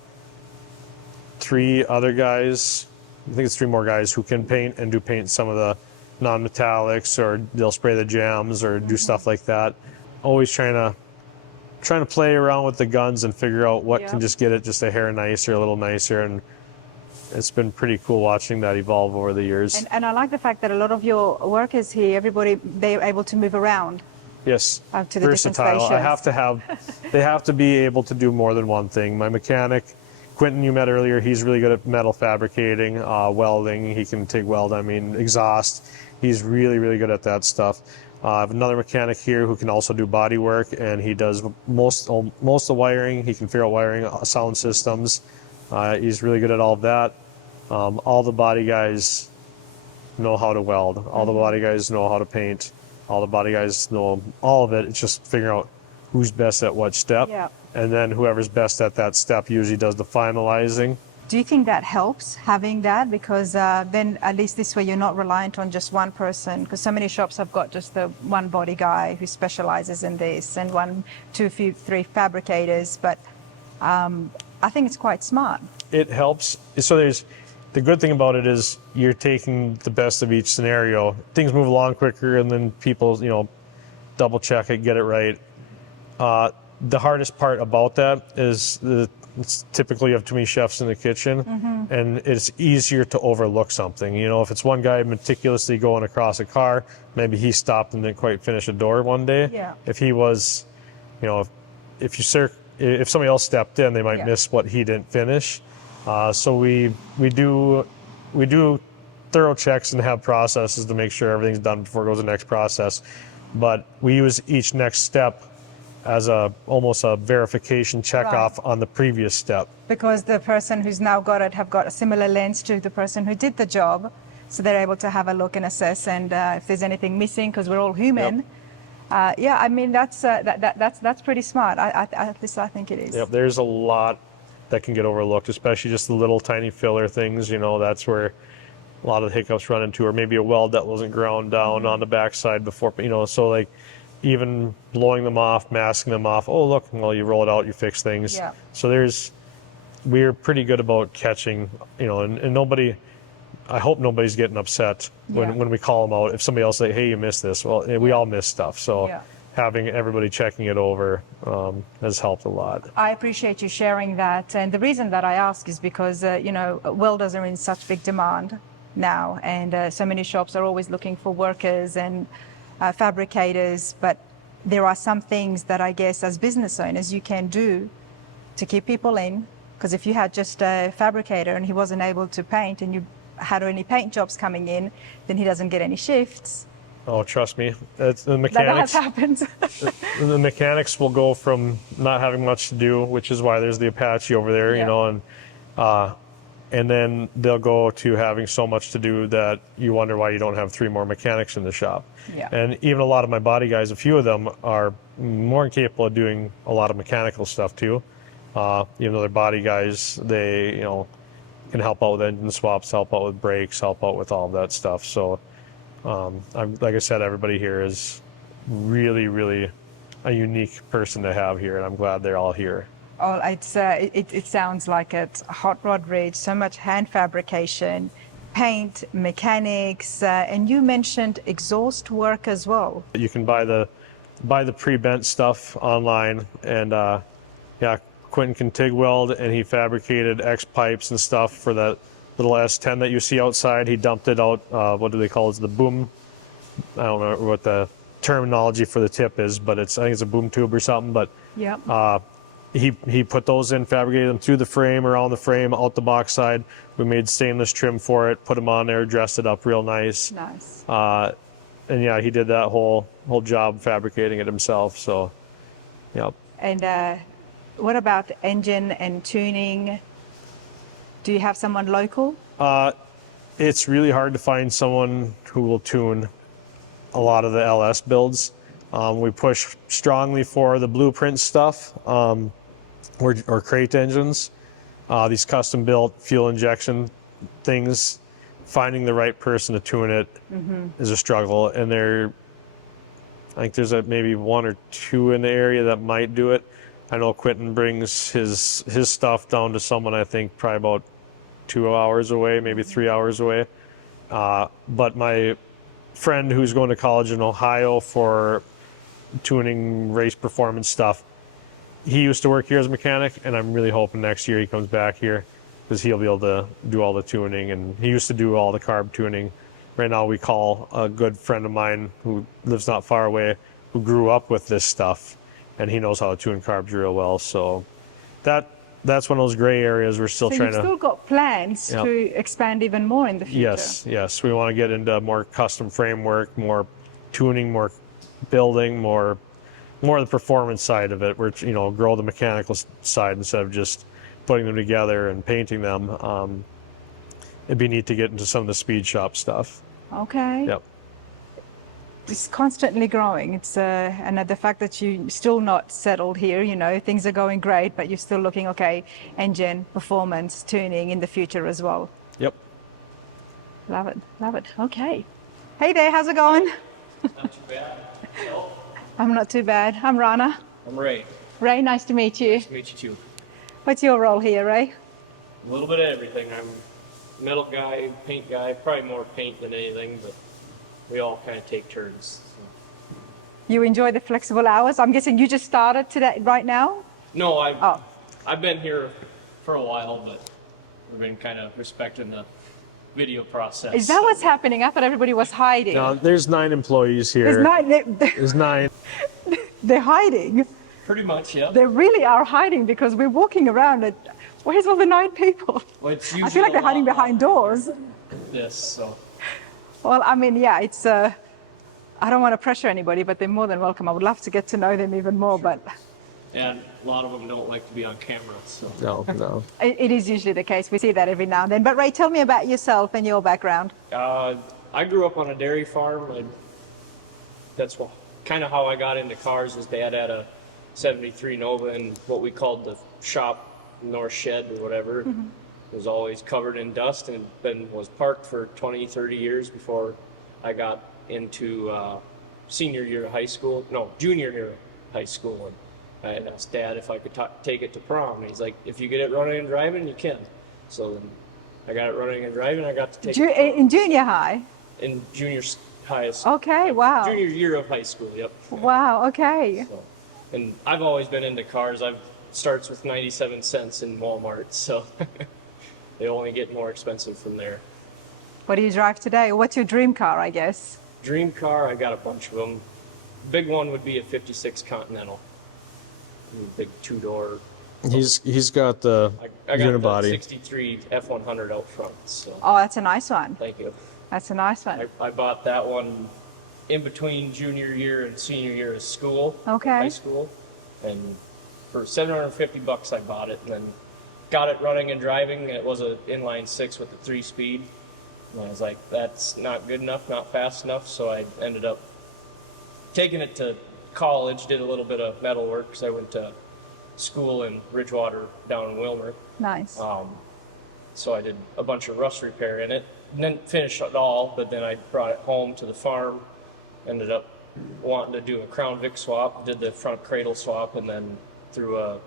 3 other guys, I think it's 3 more guys who can paint and do paint some of the non-metallics, or they'll spray the jams or do stuff like that. Always trying to play around with the guns and figure out what can just get it just a hair nicer, a little nicer, and it's been pretty cool watching that evolve over the years. And I like the fact that a lot of your workers here, they're able to move around. Yes, to the versatile. They have to be able to do more than one thing. My mechanic, Quentin, you met earlier, he's really good at metal fabricating, welding. He can TIG weld, exhaust. He's really, really good at that stuff. I have another mechanic here who can also do body work, and he does most of the wiring. He can figure out wiring, sound systems. He's really good at all of that. All the body guys know how to weld. All the body guys know how to paint. All the body guys know all of it. It's just figuring out who's best at what step. Yeah. And then whoever's best at that step usually does the finalizing. Do you think that helps having that? Because then at least this way you're not reliant on just one person. Because so many shops have got just the one body guy who specializes in this and one, two, three fabricators. But I think it's quite smart. It helps. So the good thing about it is you're taking the best of each scenario. Things move along quicker, and then people, double check it, get it right. The hardest part about that is it's typically you have too many chefs in the kitchen, and it's easier to overlook something. If it's one guy meticulously going across a car, maybe he stopped and didn't quite finish a door one day. Yeah. If he was, if somebody else stepped in, they might miss what he didn't finish. So we do thorough checks and have processes to make sure everything's done before it goes to the next process. But we use each next step as almost a verification check off on the previous step. Because the person who's now got it have got a similar lens to the person who did the job, so they're able to have a look and assess, and if there's anything missing, because we're all human. Yep. I mean that's pretty smart. At least I think it is. Yep. There's a lot that can get overlooked, especially just the little tiny filler things. That's where a lot of the hiccups run into, or maybe a weld that wasn't ground down on the backside before. So like, even blowing them off, masking them off. Oh, look, well, you roll it out, you fix things. Yeah. So we're pretty good about catching, and nobody, I hope nobody's getting upset when we call them out. If somebody else say, hey, you missed this. Well, we all miss stuff. So having everybody checking it over has helped a lot. I appreciate you sharing that. And the reason that I ask is because, welders are in such big demand now. And so many shops are always looking for workers and fabricators, but there are some things that I guess as business owners you can do to keep people in, because if you had just a fabricator and he wasn't able to paint and you had any paint jobs coming in, then he doesn't get any shifts. Oh, trust me, the mechanics. That has happened. The mechanics will go from not having much to do, which is why there's the Apache over there, and then they'll go to having so much to do that you wonder why you don't have 3 more mechanics in the shop. Yeah. And even a lot of my body guys, a few of them are more capable of doing a lot of mechanical stuff too. Even though they're body guys, they can help out with engine swaps, help out with brakes, help out with all of that stuff. So like I said, everybody here is really, really a unique person to have here, and I'm glad they're all here. Oh, it sounds like it. Hot Rod Ridge, so much hand fabrication, paint, mechanics, and you mentioned exhaust work as well. You can buy the pre-bent stuff online, and Quentin can TIG weld, and he fabricated X pipes and stuff for that little S10 that you see outside. He dumped it out. What do they call it? It's the boom. I don't know what the terminology for the tip is, but I think it's a boom tube or something. But he put those in, fabricated them through the frame, around the frame, out the box side. We made stainless trim for it, put them on there, dressed it up real nice. Nice. And he did that whole job fabricating it himself. So, yeah. And what about engine and tuning? Do you have someone local? It's really hard to find someone who will tune a lot of the LS builds. We push strongly for the blueprint stuff, or crate engines. These custom built fuel injection things, finding the right person to tune it is a struggle. And I think there's maybe 1 or 2 in the area that might do it. I know Quentin brings his stuff down to someone, I think probably about 2 hours away, maybe 3 hours away. But my friend who's going to college in Ohio for tuning race performance stuff, he used to work here as a mechanic, and I'm really hoping next year he comes back here because he'll be able to do all the tuning, and he used to do all the carb tuning. Right now we call a good friend of mine who lives not far away, who grew up with this stuff, and he knows how to tune carbs real well. So that's one of those gray areas we're still trying to... So you've still got plans to expand even more in the future? Yes. We want to get into more custom framework, more tuning, more building, more the performance side of it, where grow the mechanical side instead of just putting them together and painting them. It'd be neat to get into some of the speed shop stuff. Okay. Yep. it's constantly growing. It's and the fact that you're still not settled here, you know, things are going great, but you're still looking, okay, engine, performance, tuning in the future as well. Yep. Love it, love it. Okay. Hey there, how's it going? Not too bad. So, I'm not too bad. I'm Rana. I'm Ray. Ray, nice to meet you. Nice to meet you too. What's your role here, Ray? A little bit of everything. I'm metal guy, paint guy, probably more paint than anything, but we all kind of take turns. So. You enjoy the flexible hours? I'm guessing you just started today, right now? No, Oh. I've been here for a while, but we've been kind of respecting the video process. Is that what's happening? I thought everybody was hiding. Now, there's 9 employees here. There's not, There's 9. they're hiding. Pretty much, yeah. They really are hiding because we're walking around and where's all the 9 people? Well, it's I usually feel like they're a lot hiding behind doors. this, so. Well, I mean, yeah, it's, I don't want to pressure anybody, but they're more than welcome. I would love to get to know them even more, but And a lot of them don't like to be on camera, so. No. it is usually the case. We see that every now and then. But Ray, tell me about yourself and your background. I grew up on a dairy farm. That's kind of how I got into cars. His dad had a 73 Nova in what we called the shop north shed or whatever. It was always covered in dust and was parked for 20, 30 years before I got into junior year of high school. And I had asked Dad if I could take it to prom. And he's like, if you get it running and driving, you can. So then I got it running and driving. I got to take it In junior high? in junior high. Okay, wow. Junior year of high school, yep. Wow, okay. So, and I've always been into cars. Starts with 97 cents in Walmart, so they only get more expensive from there. What do you drive today? What's your dream car, I guess? Dream car, I got a bunch of them. Big one would be a 56 Continental. Big 2-door. He's got the I got unibody. the 63 F100 out front, so Oh, that's a nice one. thank you. That's a nice one. I bought that one in between junior year and senior year of school, Okay. high school, and for $750 I bought it, and then got it running and driving. And it was an inline 6 with a 3-speed, and I was like, that's not good enough, not fast enough. So I ended up taking it to college, did a little bit of metal work because I went to school in Ridgewater down in Wilmer. Nice. So I did a bunch of rust repair in it. Didn't finish it all, but then I brought it home to the farm. Ended up wanting to do a Crown Vic swap. Did the front cradle swap, and then threw a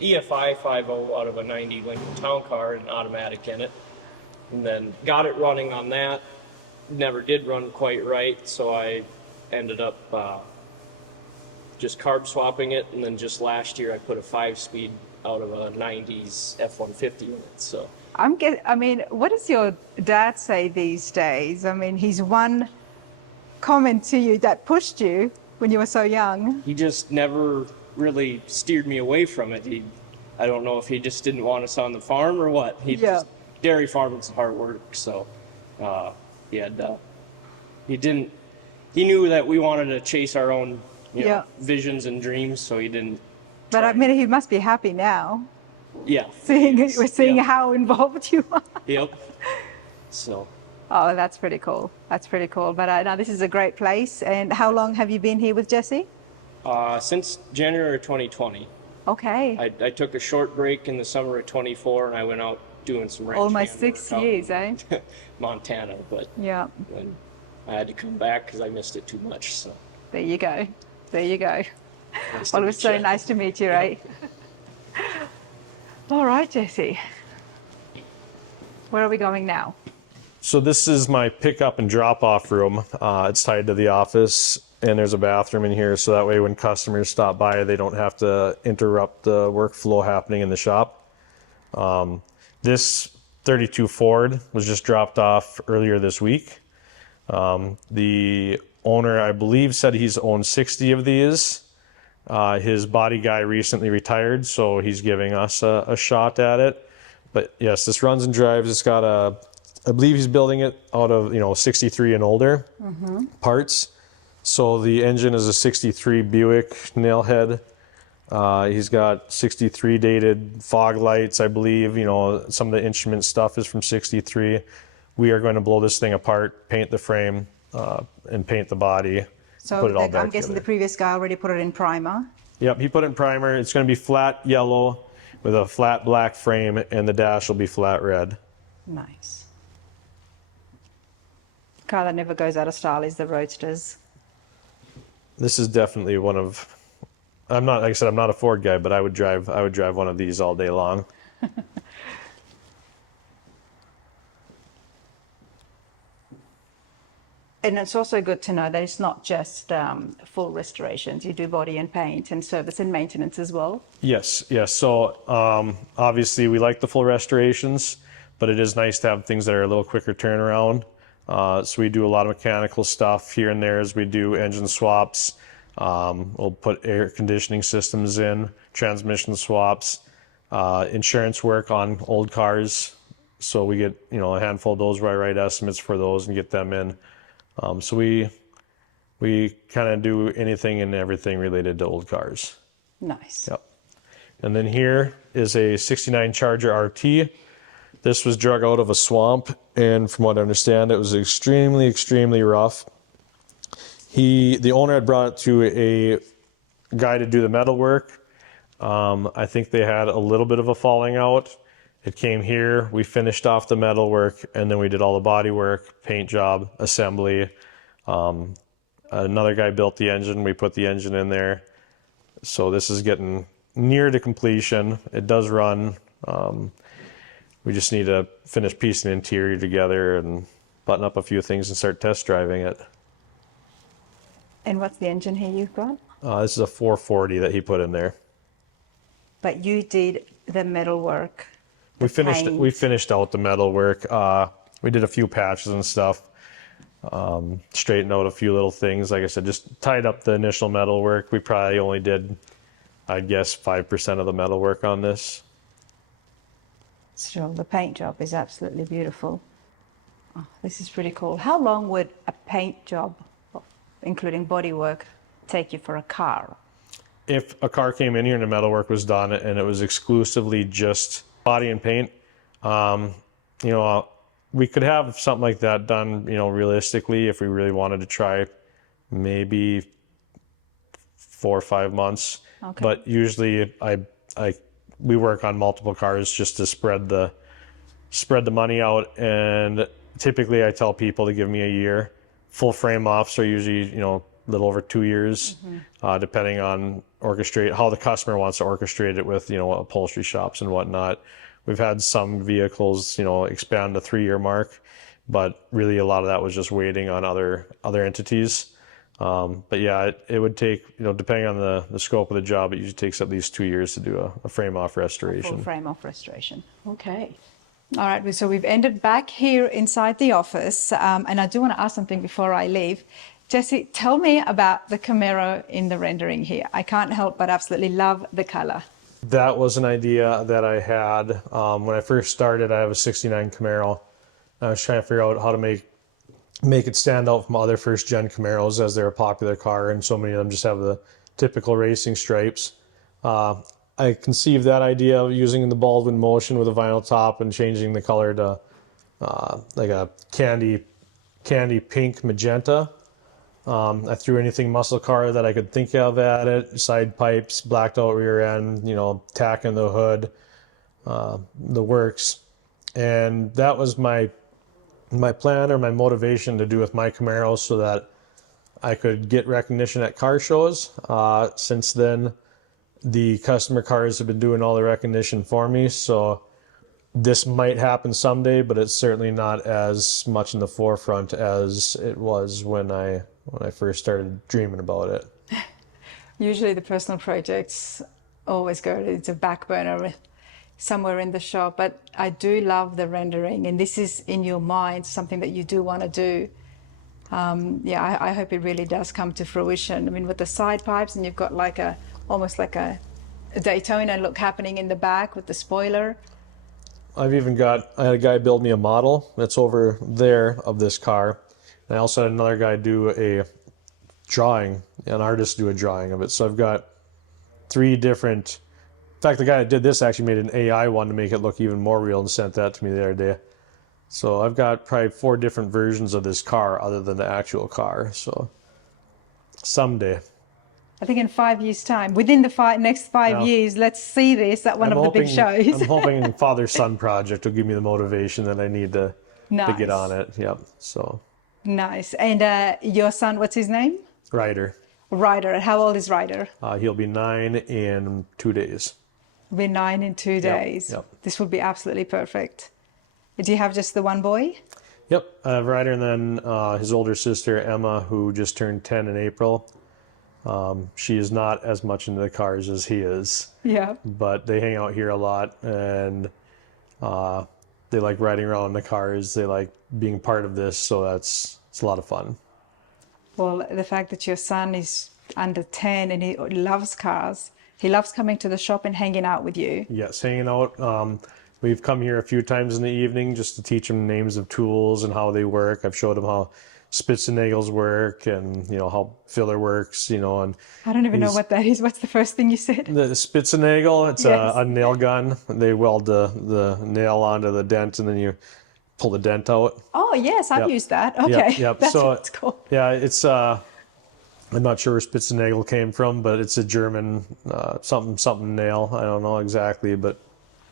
EFI 5.0 out of a 90 Lincoln Town Car, an automatic in it. And then got it running on that. Never did run quite right, so I ended up just carb swapping it. And then just last year I put a 5-speed out of a 90s F-150 in it. So I mean, what does your dad say these days? I mean, he's one comment to you that pushed you when you were so young. he just never really steered me away from it. I don't know if he just didn't want us on the farm or what. Dairy farming's hard work, so he knew that we wanted to chase our own visions and dreams, so he didn't. But I mean, he must be happy now. Yeah. We're seeing Yeah. how involved you are. Yep. So Oh, that's pretty cool. That's pretty cool. But now this is a great place. And how long have you been here with Jesse? since January 2020. Okay. I took a short break in the summer of 24, and I went out doing some ranch Almost hand 6 work out years, in eh? Montana, but Yeah. when I had to come back because I missed it too much. So There you go. There you go. nice to Well, it was meet so you. nice to meet you, right? All right, Jesse. Where are we going now? So this is my pickup and drop off room. It's tied to the office, and there's a bathroom in here, so that way when customers stop by, they don't have to interrupt the workflow happening in the shop. This 32 Ford was just dropped off earlier this week. The owner, I believe, said he's owned 60 of these. His body guy recently retired, so he's giving us a shot at it. But yes, this runs and drives. It's got I believe he's building it out of 63 and older parts. So the engine is a 63 Buick nailhead. He's got 63 dated fog lights, I believe. Some of the instrument stuff is from 63. We are going to blow this thing apart, paint the frame, and paint the body. So put it all back I'm guessing together. the previous guy already put it in primer. Yep, he put in primer. It's going to be flat yellow with a flat black frame, and the dash will be flat red. Nice. Car that never goes out of style is the Roadsters. This is definitely one of. I'm not, like I said, I'm not a Ford guy, but I would drive one of these all day long. And it's also good to know that it's not just full restorations. You do body and paint and service and maintenance as well. Yes, yes. So obviously we like the full restorations, but it is nice to have things that are a little quicker turnaround. So we do a lot of mechanical stuff here and there as we do engine swaps. We'll put air conditioning systems in, transmission swaps, insurance work on old cars. So we get, you know, a handful of those where I write estimates for those and get them in. So we kind of do anything and everything related to old cars. Nice. Yep. And then here is a 69 Charger RT. This was drug out of a swamp, and from what I understand, it was extremely, extremely rough. The owner had brought it to a guy to do the metal work. I think they had a little bit of a falling out. It came here, we finished off the metal work, and then we did all the body work, paint job, assembly. Another guy built the engine, we put the engine in there. So this is getting near to completion. It does run. We just need to finish piecing the interior together and button up a few things and start test driving it. And what's the engine here you've got? This is a 440 that he put in there. But you did the metal work. We finished out the metal work. We did a few patches and stuff. Straightened out a few little things. Like I said, just tied up the initial metal work. We probably only did, I guess, 5% of the metal work on this. So the paint job is absolutely beautiful. Oh, this is pretty cool. How long would a paint job, including body work, take you for a car? If a car came in here and the metal work was done and it was exclusively just body and paint, you know, we could have something like that done, you know, realistically, if we really wanted to try, maybe 4 or 5 months. Okay. But usually we work on multiple cars just to spread the money out, and typically I tell people to give me a year. Full frame offs are usually, you know, a little over 2 years, depending on how the customer wants to orchestrate it with, you know, upholstery shops and whatnot. We've had some vehicles, you know, expand the 3-year mark, but really a lot of that was just waiting on other entities. But yeah, it would take, you know, depending on the scope of the job, it usually takes at least 2 years to do a frame off restoration. A full frame off restoration. Okay. All right, so we've ended back here inside the office, and I do want to ask something before I leave. Jesse, tell me about the Camaro in the rendering here. I can't help but absolutely love the color. That was an idea that I had when I first started. I have a 69 Camaro. I was trying to figure out how to make it stand out from other first-gen Camaros, as they're a popular car, and so many of them just have the typical racing stripes. I conceived that idea of using the Baldwin Motion with a vinyl top and changing the color to like a candy pink magenta. I threw anything muscle car that I could think of at it, side pipes, blacked out rear end, you know, tack in the hood, the works. And that was my plan, or my motivation to do with my Camaro, so that I could get recognition at car shows. Since then, the customer cars have been doing all the recognition for me, so this might happen someday, but it's certainly not as much in the forefront as it was when I first started dreaming about it. Usually the personal projects always go to a back burner somewhere in the shop, but I do love the rendering, and this is in your mind, something that you do want to do. Yeah, I hope it really does come to fruition. I mean, with the side pipes, and you've got like almost like a Daytona look happening in the back with the spoiler. I had a guy build me a model that's over there of this car. And I also had another guy do a drawing, an artist do a drawing of it. So I've got 3 different. In fact, the guy that did this actually made an AI one to make it look even more real and sent that to me the other day. So I've got probably 4 different versions of this car other than the actual car. So someday. I think in 5 years' time, within the next 5 Yeah. years, let's see this at one of the big shows. I'm hoping father-son project will give me the motivation that I need to get on Nice. it. Yep. So Nice. And your son, what's his name? Ryder. Ryder. How old is Ryder? He'll be 9 in 2 days. He'll be 9 in 2 days. Yep. This will be absolutely perfect. Do you have just the one boy? Yep. I have Ryder and then his older sister Emma, who just turned 10 in April. She is not as much into the cars as he is. Yeah. But they hang out here a lot, and they like riding around in the cars. They like being part of this, so it's a lot of fun. Well, the fact that your son is under 10 and he loves cars, he loves coming to the shop and hanging out with you. Yes, hanging out. We've come here a few times in the evening just to teach him names of tools and how they work. I've showed him how Spitzenagels work and how filler works. And I don't even know what that is. What's the first thing you said? the Spitzenagel. It's Yes. a nail gun. They weld the nail onto the dent and then you pull the dent out. Oh, yes, I've Yep. used that. Okay. Yep. That's So, what it's called. Yeah, it's I'm not sure where Spitzenagel came from, but it's a German something nail. I don't know exactly, but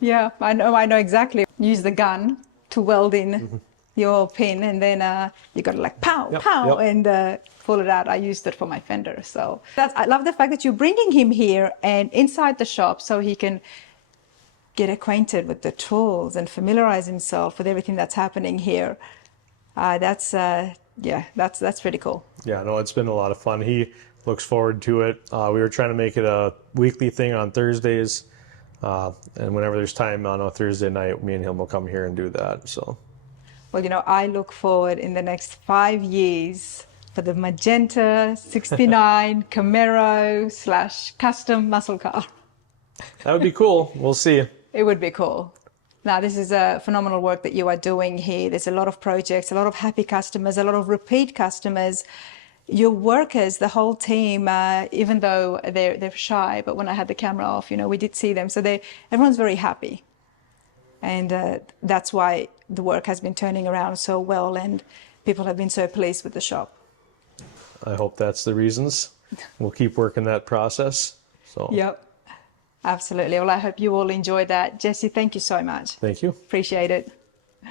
Yeah, I know exactly. Use the gun to weld in your pin, and then you got to like pow, Yep, pow, yep. and pull it out. I used it for my fender. So I love the fact that you're bringing him here and inside the shop so he can get acquainted with the tools and familiarize himself with everything that's happening here. That's pretty cool. yeah, no, it's been a lot of fun. He looks forward to it. We were trying to make it a weekly thing on Thursdays, and whenever there's time on a Thursday night, me and him will come here and do that. So. Well, I look forward in the next 5 years for the Magenta 69 Camaro / custom muscle car. That would be cool. We'll see. It would be cool. Now, this is a phenomenal work that you are doing here. There's a lot of projects, a lot of happy customers, a lot of repeat customers. Your workers, the whole team, even though they're shy, but when I had the camera off, we did see them. So everyone's very happy. And that's why the work has been turning around so well and people have been so pleased with the shop. I hope that's the reasons. We'll keep working that process. So. Yep, absolutely. Well, I hope you all enjoyed that. Jesse, thank you so much. Thank you. Appreciate it.